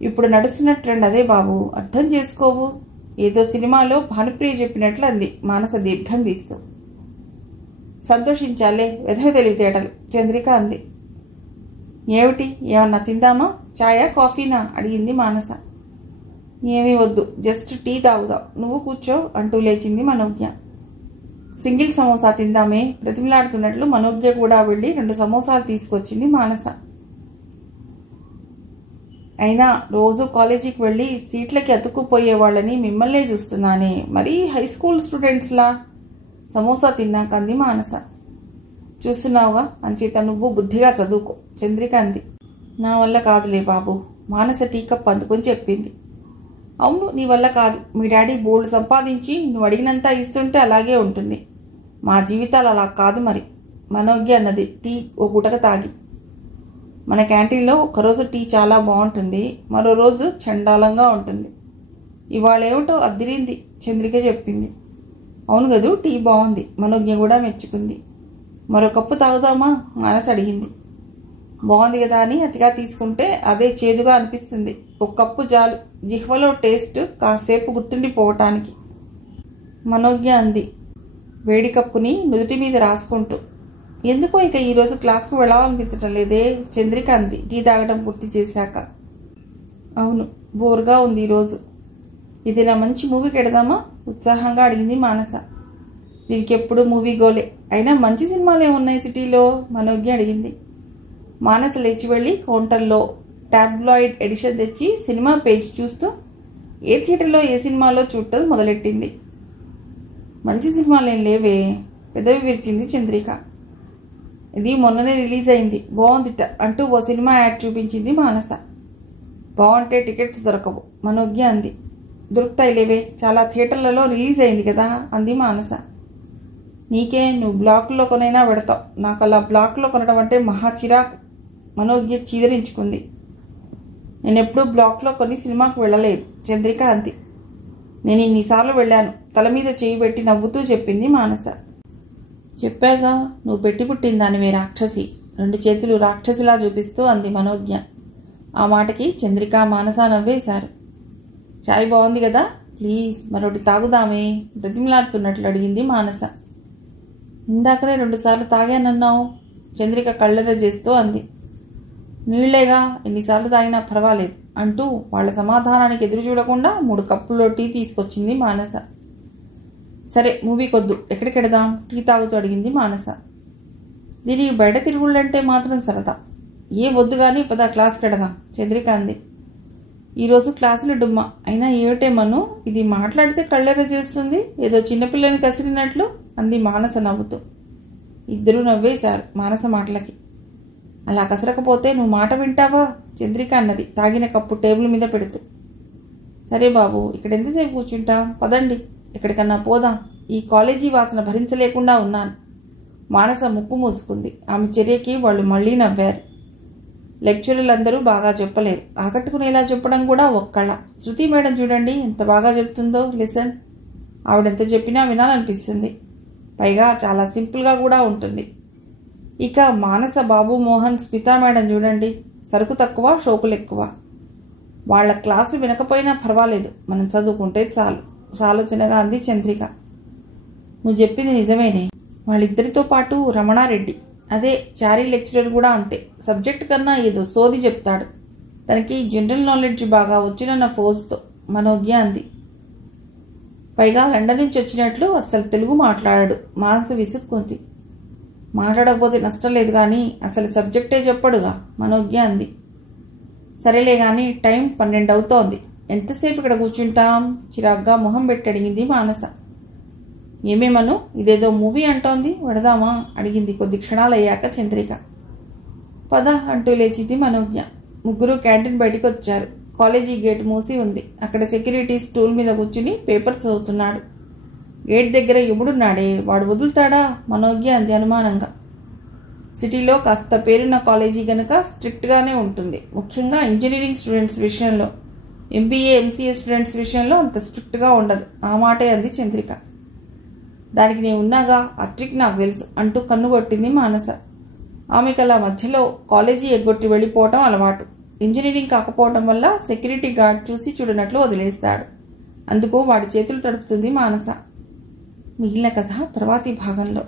ఇప్పుడు నడుస్తున్న ట్రెండ్ అదే బాబు, అర్థం చేసుకోవు. ఏదో సినిమాలో భానుప్రియ చెప్పినట్లు అంది మానస దీర్ఘం తీస్తూ. సంతోషించాలే, వెధవ తెలివితేటలు, చంద్రిక అంది. ఏమిటి, ఏమన్నా తిందామా? చాయా కాఫీనా? అడిగింది మానస. ఏమీ వద్దు, జస్ట్ టీ తాగుదాం, నువ్వు కూర్చో అంటూ లేచింది మనోజ్ఞ. సింగిల్ సమోసా తిందామే? ప్రతిమలాడుతున్నట్లు మనోజ్ఞ కూడా వెళ్ళి 2 సమోసాలు తీసుకొచ్చింది మానస. అయినా రోజు కాలేజీకి వెళ్ళి సీట్లకి అతుక్కుపోయే వాళ్ళని మిమ్మల్నే చూస్తున్నానే, మరీ హై స్కూల్ స్టూడెంట్స్లా. సమోసా తిన్నాక అంది మానస. చూస్తున్నావుగా, అంచేత నువ్వు బుద్ధిగా చదువుకో, చంద్రిక అంది. నా వల్ల కాదులే బాబు, మానస టీ కప్ అందుకొని చెప్పింది. అవును, నీ వల్ల కాదు. మీ డాడీ బోల్డ్ సంపాదించి నువ్వు అడిగినంతా ఇస్తుంటే అలాగే ఉంటుంది. మా జీవితాలు అలా కాదు మరి, మనోజ్ఞ అన్నది టీ ఓ గుటక తాగి. మన క్యాంటీన్లో ఒకరోజు టీ చాలా బాగుంటుంది, మరో రోజు చండాలంగా ఉంటుంది. ఇవాళేమిటో అద్దిరింది, చంద్రిక చెప్పింది. అవును గదు, టీ బాగుంది, మనోజ్ఞ కూడా మెచ్చుకుంది. మరో కప్పు తాగుదామా? మానస అడిగింది. బాగుంది కదా అని అతిగా తీసుకుంటే అదే చేదుగా అనిపిస్తుంది. ఒక కప్పు చాలు, జిహ్వలో టేస్ట్ కాసేపు గుర్తుండిపోవటానికి, మనోజ్ఞ అంది వేడి కప్పుని నుదుటి మీద రాసుకుంటూ. ఎందుకో ఇక ఈరోజు క్లాస్కు వెళ్ళాలనిపించటం లేదే, చంద్రిక అంది టీ తాగడం పూర్తి చేశాక. అవును, బోర్గా ఉంది ఈరోజు. ఇది నా మంచి మూవీకి ఎడదామా? ఉత్సాహంగా అడిగింది మానస. దీనికి ఎప్పుడు మూవీ గోలే, అయినా మంచి సినిమాలు ఏమున్నాయి సిటీలో? మనోజ్ఞ అడిగింది. మానస లేచి వెళ్ళి కౌంటర్లో టాబ్లాయిడ్ ఎడిషన్ తెచ్చి సినిమా పేజ్ చూస్తూ ఏ థియేటర్లో ఏ సినిమాలో చూడటం మొదలెట్టింది. మంచి సినిమాలేం లేవే, పెదవి విరిచింది చంద్రిక. ఇది మొన్ననే రిలీజ్ అయింది, బాగుందిట అంటూ ఓ సినిమా యాడ్ చూపించింది మానస. బాగుంటే టికెట్స్ దొరకవు, మనోజ్ఞ అంది. దొరుకుతాయి లేవే, చాలా థియేటర్లలో రిలీజ్ అయింది కదా అంది మానస. నీకే, నువ్వు బ్లాక్లో కొనైనా పెడతావు, నాకు అలా బ్లాక్లో కొనడం అంటే మహా చిరాకు, మనోజ్ఞ చీదరించుకుంది. నేనెప్పుడూ బ్లాక్లో కొని సినిమాకు వెళ్ళలేదు, చంద్రిక అంది. నేను ఇన్నిసార్లు వెళ్ళాను, తల మీద చేయి పెట్టి నవ్వుతూ చెప్పింది మానస. చెప్పాగా, నువ్వు పెట్టి పుట్టిందానివే రాక్షసి, 2 చేతులు రాక్షసిలా చూపిస్తూ అంది మనోజ్ఞ. ఆ మాటకి చంద్రిక మానస నవ్వేశారు. చాయ్ బాగుంది కదా, ప్లీజ్ మరొకటి తాగుదామే? బ్రతిమలాడుతున్నట్లు అడిగింది మానస. ఇందాకనే 2 సార్లు తాగానన్నావు, చంద్రిక కళ్ళెర చేస్తూ అంది. నీళ్లేగా, ఎన్నిసార్లు తాగినా పర్వాలేదు అంటూ వాళ్ళ సమాధానానికి ఎదురు చూడకుండా 3 కప్పుల్లో టీ తీసుకొచ్చింది మానస. సరే, మూవీకొద్దు, ఎక్కడికెడదాం? టీ తాగుతూ అడిగింది మానస. దీనికి బయట తిరుగుళ్ళంటే మాత్రం సరదా. ఏ వద్దు కానీ పద క్లాస్కి ఎడదాం, చంద్రిక అంది. ఈరోజు క్లాసులు డుమ్మ, అయినా ఏమిటేమను ఇది మాట్లాడితే కళ్ళెర చేస్తుంది, ఏదో చిన్నపిల్లని కసిరినట్లు అంది మానస నవ్వుతూ. ఇద్దరూ నవ్వేశారు మానస మాటలకి. అలా కసరకపోతే నువ్వు మాట వింటావా? చంద్రిక అన్నది తాగిన కప్పు టేబుల్ మీద పెడుతూ. సరే బాబు, ఇక్కడ ఎంతసేపు కూర్చుంటాం, పదండి ఎక్కడికన్నా పోదాం, ఈ కాలేజీ వాసన భరించలేకుండా ఉన్నాను. మానస ముక్కు మూసుకుంది. ఆమె చర్యకి వాళ్ళు మళ్లీ నవ్వారు. లెక్చరర్లందరూ బాగా చెప్పలేరు, ఆకట్టుకునేలా చెప్పడం కూడా ఒక్కళ్ళ. శృతి మేడం చూడండి ఎంత బాగా చెప్తుందో లెసన్. ఆవిడెంత చెప్పినా వినాలనిపిస్తుంది, పైగా చాలా సింపుల్గా కూడా ఉంటుంది. ఇక మానస, బాబు మోహన్, స్మితా మేడం చూడండి, సరుకు తక్కువ షోకులు ఎక్కువ. వాళ్ల క్లాసులు వినకపోయినా పర్వాలేదు, మనం చదువుకుంటే చాలు, సాలోచనగా అంది చంద్రిక. నువ్వు చెప్పింది నిజమేనే. వాళ్ళిద్దరితో పాటు రమణారెడ్డి, అదే చారీ లెక్చరర్ కూడా అంతే, సబ్జెక్ట్ కన్నా ఏదో సోది చెప్తాడు, తనకి జనరల్ నాలెడ్జ్ బాగా వచ్చినన్న ఫోర్స్తో, మనోజ్ఞ అంది. పైగా లండన్ నుంచి వచ్చినట్లు అస్సలు తెలుగు మాట్లాడాడు. మానస విసుక్కుంది. మాట్లాడకపోతే నష్టం లేదు కానీ అసలు సబ్జెక్టే చెప్పడుగా మనోజ్ఞ అంది. సరేలే కానీ టైం 12 అవుతోంది. ఎంతసేపు ఇక్కడ కూర్చుంటాం? చిరాగ్గా మొహం పెట్టి అడిగింది మానస. ఏమేమను, ఇదేదో మూవీ అంటోంది, వెడదామా అడిగింది కొద్ది క్షణాలయ్యాక చంద్రిక. పద అంటూ లేచింది మనోజ్ఞ. ముగ్గురు క్యాంటీన్ బయటికి వచ్చారు. కాలేజీ గేట్ మూసి ఉంది. అక్కడ సెక్యూరిటీ స్టూల్ మీద కూర్చుని పేపర్ చదువుతున్నాడు. గేట్ దగ్గర ఎముడున్నాడే, వాడు వదులుతాడా? మనోజ్ఞ అంది అనుమానంగా. సిటీలో కాస్త పేరున్న కాలేజీ గనక స్ట్రిక్ట్గానే ఉంటుంది. ముఖ్యంగా ఇంజనీరింగ్ స్టూడెంట్స్ విషయంలో. ఎంబీఏ ఎంసీఏ స్టూడెంట్స్ విషయంలో అంత స్ట్రిక్ట్గా ఉండదు. ఆ మాటే అంది చంద్రిక. దానికి నేను ఉన్నాగా, ఆ ట్రిక్ నాకు తెలుసు అంటూ కన్ను కొట్టింది మానస. ఆమెకలా మధ్యలో కాలేజీ ఎగ్గొట్టి వెళ్ళిపోవటం అలవాటు. ఇంజనీరింగ్ కాకపోవటం వల్ల సెక్యూరిటీ గార్డ్ చూసి చూడనట్లు వదిలేస్తాడు. అందుకు వాడి చేతులు తడుపుతుంది మానస. మిగిలిన కథ తర్వాతి భాగంలో.